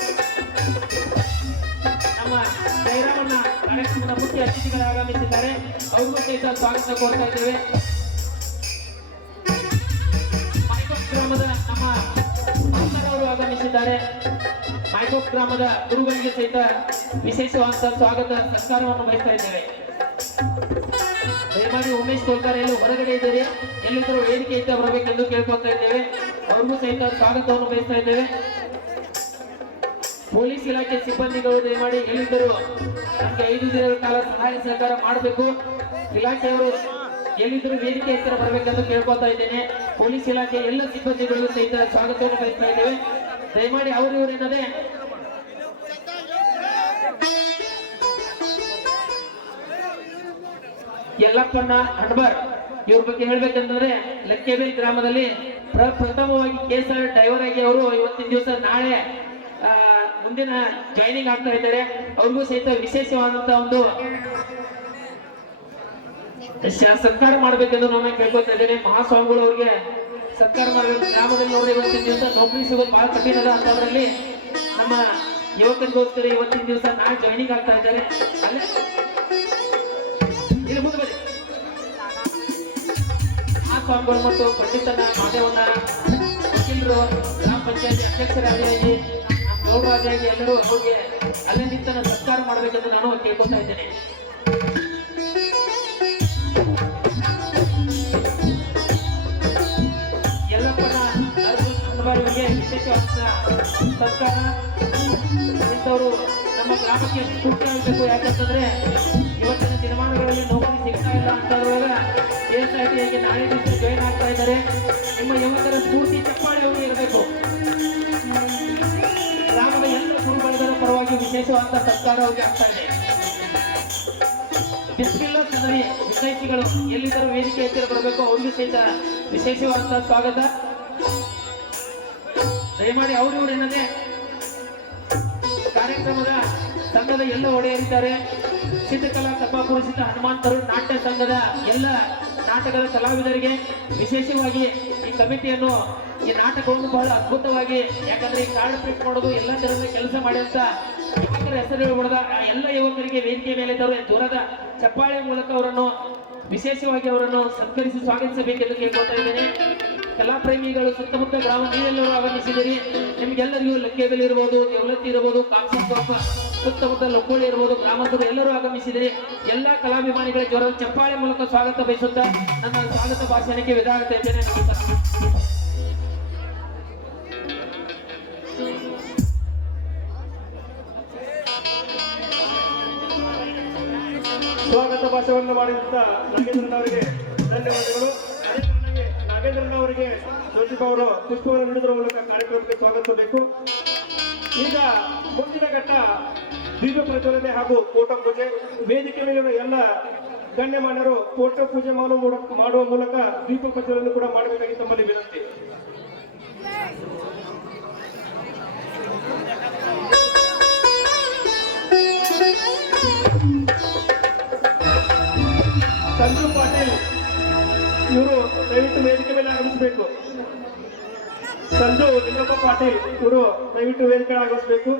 ನಮ್ಮ ಜಯರಾಮಣ್ಣ ಕಾರ್ಯಕ್ರಮದ ಮುಖ್ಯ ಅತಿಥಿಗಳು ಆಗಮಿಸಿದ್ದಾರೆ. ಅವ್ರಿಗೂ ಸಹಿತ ಸ್ವಾಗತ ಕೋರ್ತಾ ಇದ್ದೇವೆ. ಮೈಕೋಪ್ ಗ್ರಾಮದ ನಮ್ಮ ಅವರು ಆಗಮಿಸಿದ್ದಾರೆ. ಮೈಕೋಪ್ ಗ್ರಾಮದ ಗುರುಗಳಿಗೆ ಸಹಿತ ವಿಶೇಷವಾದ ಸ್ವಾಗತ ಸತ್ಕಾರವನ್ನು ಬಯಸ್ತಾ ಇದ್ದೇವೆ. ದಯಮಾಡಿ ಉಮೇಶ್ ಕೋಲ್ಕರ್ ಎಲ್ಲೂ ಹೊರಗಡೆ ಇದ್ದೀರಿ, ಎಲ್ಲಿದ್ದರೂ ವೇದಿಕೆಯಿಂದ ಬರಬೇಕೆಂದು ಕೇಳ್ಕೊತಾ ಇದ್ದೇವೆ. ಅವ್ರಿಗೂ ಸಹಿತ ಸ್ವಾಗತವನ್ನು ಬಯಸ್ತಾ ಇದ್ದೇವೆ. ಪೊಲೀಸ್ ಇಲಾಖೆ ಸಿಬ್ಬಂದಿಗಳು ದಯಮಾಡಿ ಎಲ್ಲಿದ್ದರೂ ನಮಗೆ 5 ದಿನಗಳ ಕಾಲ ಸಹಾಯ ಸಹಕಾರ ಮಾಡಬೇಕು. ಇಲಾಖೆಯವರು ಎಲ್ಲಿದ್ದರೂ ವೇದಿಕೆ ಹತ್ತಿರ ಬರಬೇಕೆಂದು ಕೇಳ್ಕೊತಾ ಇದ್ದೇನೆ. ಪೊಲೀಸ್ ಇಲಾಖೆ ಎಲ್ಲ ಸಿಬ್ಬಂದಿಗಳಿಗೂ ಸಹಿತ ಸ್ವಾಗತವನ್ನು ಬಯಸ್ತಾ ಇದ್ದೇವೆ. ದಯಮಾಡಿ ಅವರು ಏನದೇ ಯಲ್ಲಪ್ಪಣ್ಣ ಹಣಬರ್ ಇವ್ರ ಬಗ್ಗೆ ಹೇಳ್ಬೇಕಂತಂದ್ರೆ ಲಕ್ಕೇಬೇಲ್ ಗ್ರಾಮದಲ್ಲಿ ಪ್ರಥಮವಾಗಿ ಕೇಸರ್ ಡ್ರೈವರ್ ಆಗಿ ಅವರು ಇವತ್ತಿನ ದಿವಸ ನಾಳೆ ಮುಂದಿನ ಜಾಯ್ನಿಂಗ್ ಆಗ್ತಾ ಇದ್ದಾರೆ. ಅವ್ರಿಗೂ ಸಹಿತ ವಿಶೇಷವಾದಂತಹ ಒಂದು ಸತ್ಕಾರ ಮಾಡಬೇಕೆಂದು ನಾನು ಕೇಳ್ಕೊತಾ ಇದ್ದೇನೆ. ಮಹಾಸ್ವಾಮಿಗಳು ಅವ್ರಿಗೆ ಸತ್ಕಾರ ಮಾಡಬೇಕು. ಗ್ರಾಮದಲ್ಲಿ ನೋಡಿ ಇವತ್ತಿನ ದಿವಸ ನೌಕರಿ ಸಿಗೋದು ಬಹಳ ಕಠಿಣದ ಅಂತದ್ರಲ್ಲಿ ನಮ್ಮ ಯುವಕರಿಗೋಸ್ಕರ ಇವತ್ತಿನ ದಿವಸ ನಾಳೆ ಜಾಯ್ನಿಂಗ್ ಆಗ್ತಾ ಇದ್ದಾರೆ. ಅಲ್ಲೇ ಇಲ್ಲಿ ಮುಂದೆ ಬನ್ನಿ. ಮಹಾಸ್ವಾಮಿಗಳು ಮತ್ತು ಪಂಡಿತನ ಮಾದೇವಣ್ಣ ವಕೀಲರು, ಗ್ರಾಮ ಪಂಚಾಯತಿ ಅಧ್ಯಕ್ಷರಾಗಿ ಗೌರವರಾಜಾಗಿ ಎಲ್ಲರೂ ಅವ್ರಿಗೆ ಅಲ್ಲೇ ನಿಂತನ ಸತ್ಕಾರ ಮಾಡಬೇಕೆಂದು ನಾನು ಕೇಳ್ಕೊತಾ ಇದ್ದೇನೆ. ಯಲ್ಲಪ್ಪನ ಹಣಬಾರಿಗೆ ವಿಶೇಷವಾದ ಸತ್ಕಾರ. ಇಂಥವರು ನಮ್ಮ ಗ್ರಾಮಕ್ಕೆ ಸ್ಫೂರ್ತಿ ಆಗಬೇಕು. ಯಾಕಂತಂದ್ರೆ ಇವತ್ತಿನ ದಿನಮಾನಗಳಲ್ಲಿ ನೌಕರಿ ಸಿಗ್ತಾ ಇಲ್ಲ ಅಂತದ್ರೊಳಗ KSRTಗೆ ನಾಳೆ ದಿವಸ ಜಾಯಿನ್ ಆಗ್ತಾ ಇದ್ದಾರೆ. ನಿಮ್ಮ ಯುವಕರ ಸ್ಫೂರ್ತಿ ಚಪ್ಪಾಳೆ ಅವರು ಇರಬೇಕು. ಗ್ರಾಮದ ಎಲ್ಲ ಗುರುಬಳಗದ ಪರವಾಗಿ ವಿಶೇಷವಾದ ಸತ್ಕಾರ ಅವರಿಗೆ ಆಗ್ತಾ ಇದೆ. ಬಿಸ್ಮಿಲ್ಲಾ ಸದರಿ ವಿದ್ಯಾರ್ಥಿಗಳು ಎಲ್ಲಿದ್ದರೂ ವೇದಿಕೆ ಹತ್ತಿರ ಬರಬೇಕು. ಅವ್ರಿಗೂ ಸಹಿತ ವಿಶೇಷವಾದ ಸ್ವಾಗತ. ದಯಮಾಡಿ ಅವರು ಏನಂದ್ರೆ ಕಾರ್ಯಕ್ರಮದ ಸಂಘದ ಎಲ್ಲ ಒಡೆಯರಿದ್ದಾರೆ. ಚಿತ್ರಕಲಾ ಸಭಾಪುರಸಿದ್ದ ಹನುಮಂತರು ನಾಟ್ಯ ಸಂಘದ ಎಲ್ಲ ನಾಟಕದ ಕಲಾವಿದರಿಗೆ ವಿಶೇಷವಾಗಿ ಈ ಕಮಿಟಿಯನ್ನು ಈ ನಾಟಕವನ್ನು ಬಹಳ ಅದ್ಭುತವಾಗಿ, ಯಾಕಂದ್ರೆ ಈ ಕಾರ್ಡ್ ಪ್ರಿಂಟ್ ಮಾಡೋದು ಎಲ್ಲ ತರದ ಕೆಲಸ ಮಾಡಿದಂತ ಯುವಕರ ಹೆಸರು ಹೇಳ್ಬಿಡದ ಎಲ್ಲ ಯುವಕರಿಗೆ ವೇದಿಕೆ ಮೇಲೆ ದೂರದ ಚಪ್ಪಾಳೆ ಮೂಲಕ ಅವರನ್ನು ವಿಶೇಷವಾಗಿ ಅವರನ್ನು ಸತ್ಕರಿಸಿ ಸ್ವಾಗತಿಸಬೇಕೆಂದು ಕೇಳ್ಕೊತಾ ಇದ್ದೇನೆ. ಕಲಾ ಪ್ರೇಮಿಗಳು ಸುತ್ತಮುತ್ತ ಗ್ರಾಮ ನೀವೆಲ್ಲರೂ ಆಗಮಿಸಿದಿರಿ. ನಿಮ್ಗೆಲ್ಲರಿಗೂ ಲಕ್ಕೇಬೆಲ್ ಇರ್ಬೋದು, ದೇವಲತ್ತಿ ಇರ್ಬೋದು, ಕಾಮಸಂಗೋಪ ಸುತ್ತಮುತ್ತ ಲಕ್ಕೋಳಿ ಇರ್ಬೋದು, ಗ್ರಾಮಸ್ಥರು ಎಲ್ಲರೂ ಆಗಮಿಸಿದಿರಿ. ಎಲ್ಲಾ ಕಲಾಭಿಮಾನಿಗಳ ಜ್ವರ ಚಪ್ಪಾಳೆ ಮೂಲಕ ಸ್ವಾಗತ ಬಯಸುತ್ತಾ ನನ್ನ ಸ್ವಾಗತ ಭಾಷಣಕ್ಕೆ ವಿಧ ಆಗ್ತಾ ಇದ್ದೇನೆ. ಸ್ವಾಗತ ಭಾಷಣವನ್ನು ಮಾಡಿದಂತ ನಾಗೇಂದ್ರನವರಿಗೆ ಧನ್ಯವಾದಗಳು. ಅದೇ ನಾಗೇಂದ್ರಣ್ಣ ಅವರಿಗೆ ಜ್ಯೋತಿಬಾ ಅವರು ಪುಷ್ಪವನ್ನು ನೀಡುವುದರ ಮೂಲಕ ಕಾರ್ಯಕ್ರಮಕ್ಕೆ ಸ್ವಾಗತಿಸಬೇಕು. ಈಗ ಮುಂದಿನ ಘಟ್ಟ ದೀಪ ಪ್ರಜ್ವಲನೆ ಹಾಗೂ ಫೋಟೋ ಪೂಜೆ. ವೇದಿಕೆ ಮೇಲಿನ ಎಲ್ಲ ಗಣ್ಯಮಾನ್ಯರು ಫೋಟೋ ಪೂಜೆ ಮಾಡುವ ಮೂಲಕ ದೀಪ ಪ್ರಜ್ವಲನೆ ಕೂಡ ಮಾಡಬೇಕಾಗಿ ತಮ್ಮಲ್ಲಿ ವಿನಂತಿ. ಸಂಜು ಪಾಟೀಲ್ ಇವರು ದಯವಿಟ್ಟು ವೇದಿಕೆ ಮೇಲೆ ಆಗಮಿಸಬೇಕು. ಸಂಜು ಲಿಂಗಪ್ಪ ಪಾಟೀಲ್ ಇವರು ದಯವಿಟ್ಟು ವೇದಿಕೆ ಆಗಮಿಸಬೇಕು.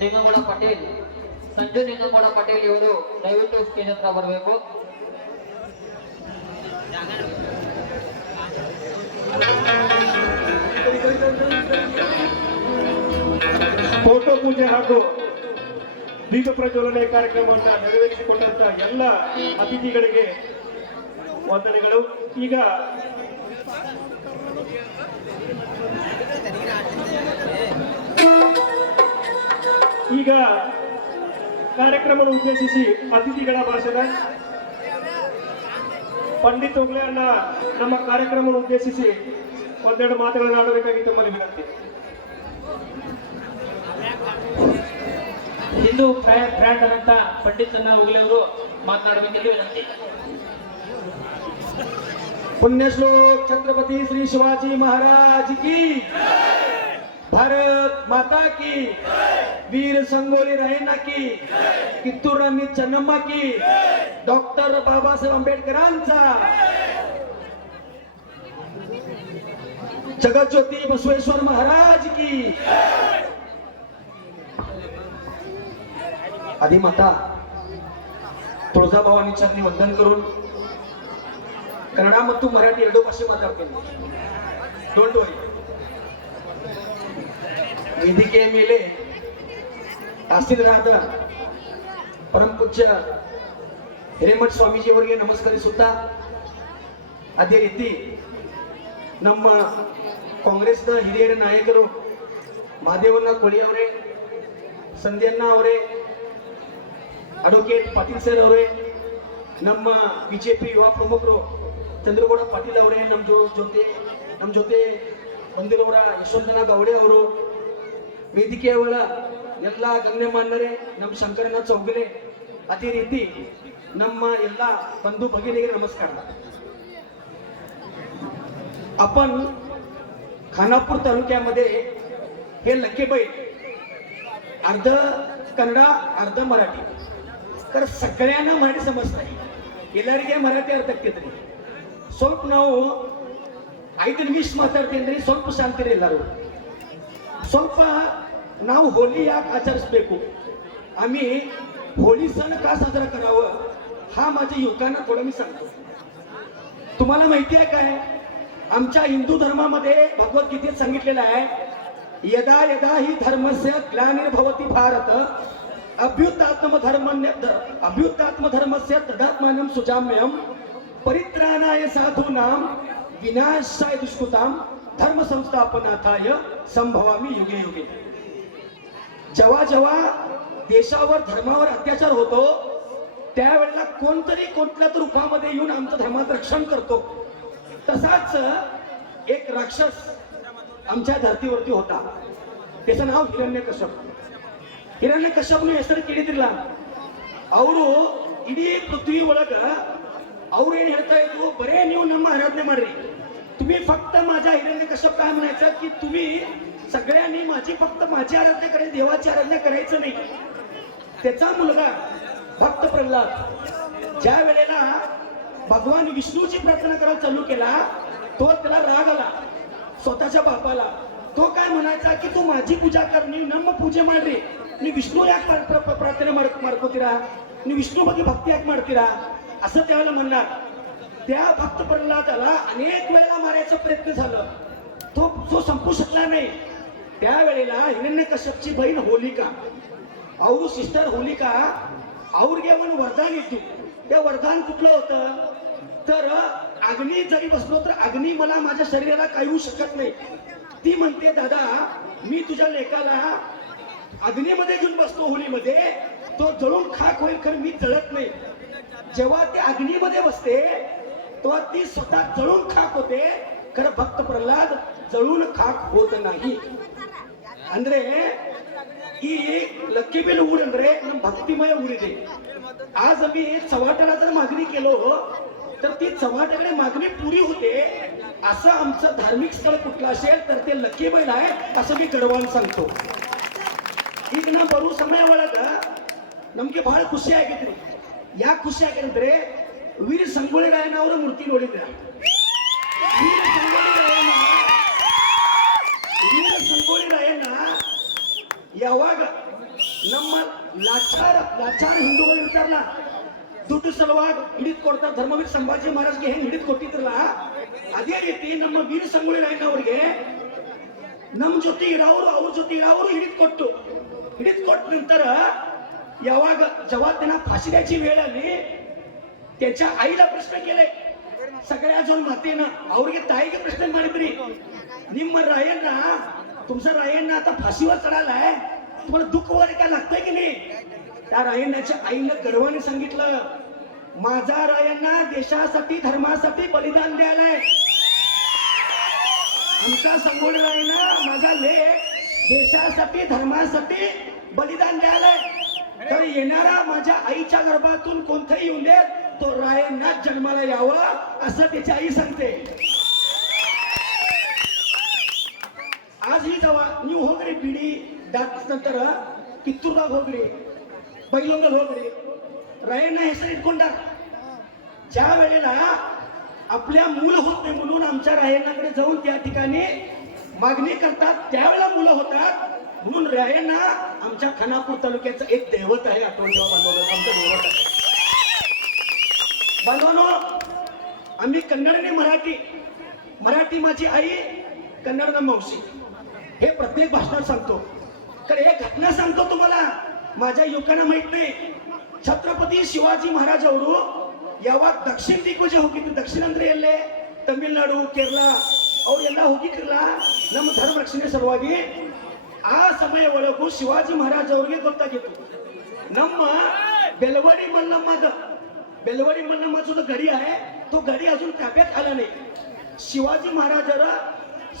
ನಿಂಗಗೌಡ ಪಟೇಲ್ ಸಂಜು ನಿಂಗಗೌಡ ಪಟೇಲ್ ಇವರು ದಯವಿಟ್ಟು ಸ್ಟೇಜ್ ಹತ್ರ ಬರಬೇಕು. ಫೋಟೋ ಪೂಜೆ ಹಾಗೂ ದೀಪ ಪ್ರಜ್ವಲನೆ ಕಾರ್ಯಕ್ರಮವನ್ನು ನೆರವೇರಿಸಿಕೊಂಡಂತ ಎಲ್ಲ ಅತಿಥಿಗಳಿಗೆ ವಂದನೆಗಳು. ಈಗ ಕಾರ್ಯಕ್ರಮವನ್ನು ಉದ್ದೇಶಿಸಿ ಅತಿಥಿಗಳ ಭಾಷಣ ಪಂಡಿತ್ ಒಗ್ಲೆ ಅಣ್ಣ ನಮ್ಮ ಕಾರ್ಯಕ್ರಮವನ್ನು ಉದ್ದೇಶಿಸಿ ಒಂದೆರಡು ಮಾತುಗಳನ್ನು ಆಡಬೇಕಾಗಿ ತಮ್ಮಲ್ಲಿ ವಿನಂತಿ. ಹಿಂದೂ ಬ್ರ್ಯಾಂಡ್ ಅಂತ ಪಂಡಿತ್ ಅಣ್ಣ ಒಗ್ಲೆ ಅವರು ಮಾತನಾಡಬೇಕೆಂದು ವಿನಂತಿ. पुण्यश्लोक छत्रपति श्री शिवाजी महाराज की, भारत माता की, वीर संगोली रायण्णा की, कित्तूर राणी चन्नम्मा की, डॉक्टर बाबासाहेब आंबेडकरांचा, जगज्योती बसवेश्वर महाराज की. आदिमाता तुळजाभवानी चरणी वंदन करून कन्नಡ ಮತ್ತು ಮರಾಠಿ ಎರಡೂ ಭಾಷೆ ಮಾತಾಡ್ತೀನಿ. ದೊಡ್ಡೋಯ್ ವೇದಿಕೆಯ ಮೇಲೆ ಆಸೀನರಾದ ಪರಮಪೂಜ್ಯ ಹಿರೇಮಠ ಸ್ವಾಮೀಜಿಯವರಿಗೆ ನಮಸ್ಕರಿಸುತ್ತಾ, ಅದೇ ರೀತಿ ನಮ್ಮ ಕಾಂಗ್ರೆಸ್ನ ಹಿರಿಯರ ನಾಯಕರು ಮಹಾದೇವಣ್ಣ ಕೋಳಿ ಅವರೇ, ಸಂಧ್ಯಣ್ಣ ಅವರೇ, ಅಡ್ವೊಕೇಟ್ ಪಾಟೀಲ್ ಸರ್ ಅವರೇ, ನಮ್ಮ ಬಿಜೆಪಿ ಯುವ ಪ್ರಮುಖರು ಚಂದ್ರಗೌಡ ಪಾಟೀಲ್ ಅವರೇ, ನಮ್ಮ ಜೊತೆ ಬಂದಿರೋರ ಯಶವಂತನ ಗೌಡೆ ಅವರು, ವೇದಿಕೆಯ ಒಳ ಎಲ್ಲ ಗಣ್ಯಮಾನ್ಯರೇ, ನಮ್ಮ ಶಂಕರನಾಥ್ ಚೌಗಲೆ, ಅದೇ ರೀತಿ ನಮ್ಮ ಎಲ್ಲ बंधू भगिनींना नमस्कार. आपण खानापूर तालुक्यामध्ये हे लक्केबाई अर्ध कन्नड अर्ध मराठी तर सगळ्यांना मराठी समजताय, ಎಲ್ಲರಿಗೆ ಮರಾಠಿ ಅರ್ಥ ಆಗ್ತೈತ್ರಿ. ಸ್ವಲ್ಪ ನಾವು 5 ನಿಮಿಷ ಮಾತಾಡ್ತೀನಿ, ಸ್ವಲ್ಪ ಶಾಂತಿರಿ ಎಲ್ಲರೂ. ಸ್ವಲ್ಪ ನಾವು होली ಯಾಕೆ ಆಚರಿಸಬೇಕು, आम्ही होली सण का साजरा करावं, हा माझ्या युवकांना थोडं मी सांगतो. तुम्हाला माहिती आहे काय, आमच्या हिंदू धर्मामध्ये भगवद्गीतेत सांगितलेलं आहे, यदा यदा ही धर्मस्य ग्लानिर्भवति भारत अभ्युत्थात्म धर्मस्य तदात्मानं सुजाम्यं परित्राणाय साधूनां विनाशाय दुष्कृतां धर्म संस्थापनार्थाय संभवामि युगे युगे. जेव्हा जेव्हा देशावर धर्मावर अत्याचार होतो त्यावेळेला कोणतरी कोणत्या तर रूपामध्ये येऊन आमचं धर्माचं रक्षण करतो. तसाच एक राक्षस आमच्या धर्तीवरती होता, त्याचं नाव ಹಿರಣ್ಯಕಶಿಪು. ಹಿರಣ್ಯಕಶಿಪುನ ಹೆಸರು ಕೇಳಿದ್ರಲ್ಲ, ಅವರು ಇಡೀ पृथ्वी ಒಳಗ ಅವ್ರು ಏನ್ ಹೇಳ್ತಾ ಇದ್ರು, ಬರೇ ನೀವು ನಮ್ಮ ಆರಾಧನೆ ಮಾಡ್ರಿ, तुम्ही फक्त माझ्या हिरण्यकशिपु काय म्हणायचं की तुम्ही सगळ्यांनी माझी फक्त माझी आराधना करायची, देवाची आराधना करायचं नाही. त्याचा मुलगा भक्त प्रल्हाद ज्या वेळेला भगवान विष्णूची प्रार्थना करायला चालू केला, तो त्याला राग आला स्वतःच्या बापाला. तो काय म्हणायचा की तू माझी पूजा कर, ನೀವು ನಮ್ಮ ಪೂಜೆ ಮಾಡ್ರಿ, ನೀವು ವಿಷ್ಣು ಯಾಕೆ ಪ್ರಾರ್ಥನೆ ಮಾಡ್ಕೋತೀರಾ, ನೀವು ವಿಷ್ಣು ಬಗ್ಗೆ ಭಕ್ತಿ ಯಾಕೆ ಮಾಡ್ತೀರಾ असं त्यावेळेला म्हणणार. त्या भक्त प्रल्हादाला अनेक वेळा मारायचा प्रयत्न झाला, तो संपू शकला नाही. त्यावेळेला ಹಿರಣ್ಯಕಶಿಪುची बहीण होलिका, ಅವರು ಸಿಸ್ಟರ್ ಹೋಲಿಕಾ, ಅವ್ರಿಗೆ ಒಂದು वरदान ಇತ್ತು. ते वरदान कुठलं होतं तर, अग्नी जरी बसलो तर अग्नी मला माझ्या शरीराला काही होऊ शकत नाही. ती म्हणते, दादा मी तुझ्या लेकाला अग्नीमध्ये घेऊन बसतो होलीमध्ये, तो जळून खाक होईल, खरं मी जळत नाही. जेव्हा ते अग्नीमध्ये बसते तेव्हा ती स्वतः जळून खाक होते, खरं भक्त प्रल्हाद जळून खाक होत नाही. ಅಂದ್ರೆ ಈ लक्कीबेल ऊर ಅಂದ್ರೆ ನಮ್ಮ भक्तिमय ऊर ಇದೆ. आज आम्ही चव्हाट्याला जर मागणी केलो तर ती चव्हाट्याकडे मागणी पुरी होते. असं आमचं धार्मिक स्थळ कुठलं असेल तर ते लक्कीबेल आहे, असं मी गर्वान सांगतो. ಈಗ ನಾ ಬರೋ ಸಮಯ ಒಳಗ ನಮ್ಗೆ ಬಹಳ ಖುಷಿ ಆಗಿದ್ರಿ. ಯಾಕೆ ಖುಷಿ ಆಗಿದ್ರೆ, ವೀರ ಸಂಗೊಳ್ಳಿ ರಾಯಣ್ಣ ಅವರ ಮೂರ್ತಿ ನೋಡಿದ್ರ. ವೀರ ಸಂಗೊಳ್ಳಿ ರಾಯಣ್ಣ ಯಾವಾಗ ನಮ್ಮ लाचार ಹಿಂದೂಗಳು ಇರ್ತಾರಲ್ಲ, ದುಡ್ಡು ಸಲುವಾಗಿ ಹಿಡಿದು ಕೊಡ್ತಾರೆ, ಧರ್ಮವೀರ ಸಂಭಾಜಿ ಮಹಾರಾಜ್ಗೆ ಹೆಂಗ್ ಹಿಡಿದು ಕೊಟ್ಟಿದ್ರಲ್ಲ, ಅದೇ ರೀತಿ ನಮ್ಮ ವೀರ ಸಂಗೊಳ್ಳಿ ರಾಯಣ್ಣ ಅವರಿಗೆ ನಮ್ಮ ಜೊತೆ ಇರೋರು ಅವ್ರ ಜೊತೆ ಇರೋರು ಹಿಡಿದು ಕೊಟ್ಟ ನಂತರ यावाग जेव्हा त्यांना फाशी द्यायची वेळ आली, त्याच्या आईला प्रश्न केले सगळ्या जोन मातेनं, ಅವ್ರಿಗೆ ತಾಯಿಗೆ ಪ್ರಶ್ನೆ ಮಾಡಿದ್ರಿ, ನಿಮ್ಮ ರಾಯಣ್ಣ तुमचा रायण्ण आता फाशीवर चढालाय, तुम्हाला दुःख वगैरे काय लागतंय की नाही. त्या रायण्णाच्या आईनं गर्वाने सांगितलं, माझा रायण्ण देशासाठी धर्मासाठी बलिदान द्यायलाय. आमचा संगोळी रायण्ण माझा लेक देशासाठी धर्मासाठी बलिदान द्यायलाय. तर येणारा माझ्या आईच्या गर्भातून कोणताही येऊन दे, तो रायण्णाच जन्माला यावा असं त्याची आई सांगते. आज ही जेव्हा ನೀವು ಹೋಗ್ರಿ ಬಿಡಿ ಡಾಕ್ಟರ್ ನಂತರ ಕಿತ್ತೂರ್ದಾಗ ಹೋಗ್ರಿ, ಬೈಲೊಂಗಲ್ ಹೋಗ್ರಿ, रायण्ण ಹೆಸರು ಇಟ್ಕೊಂಡಾರ. ज्या वेळेला आपल्या मूल होत नाही म्हणून आमच्या रायण्णाकडे जाऊन त्या ठिकाणी मागणी करतात, त्यावेळेला मुलं होतात. म्हणून रायण्ण आमच्या खानापूर तालुक्याचं एक दैवत आहे. आठवण ठेवा बांधवांनो, आमचं दैवत आहे. बांधवांनो, आम्ही कन्नड आणि मराठी माझी आई कन्नड मावशी हे प्रत्येक भाषणात सांगतो. कारण एक घटना सांगतो तुम्हाला, माझ्या युवकांना माहित नाही. छत्रपती ಶಿವಾಜಿ ಮಹಾರಾಜ್ ಅವರು ಯಾವಾಗ ದಕ್ಷಿಣ ದಿಗ್ಗಜ ಹೋಗಿದ್ರು, ದಕ್ಷಿಣ ಅಂದ್ರೆ ಎಲ್ಲೇ ತಮಿಳುನಾಡು ಕೇರಳ ಅವರೆಲ್ಲ ಹೋಗಿದ್ರಲ್ಲ ನಮ್ಮ ಧರ್ಮ ರಕ್ಷಣೆ ಸಲುವಾಗಿ. ಆ ಸಮಯ ಒಳಗೂ ಶಿವಾಜಿ ಮಹಾರಾಜ್ ಅವ್ರಿಗೆ ಗೊತ್ತಾಗಿತ್ತು ನಮ್ಮ बेलवाडी मल्लम्माचा जो गडी आहे तो गडी अजून ताब्यात आला नाही. शिवाजी महाराजाला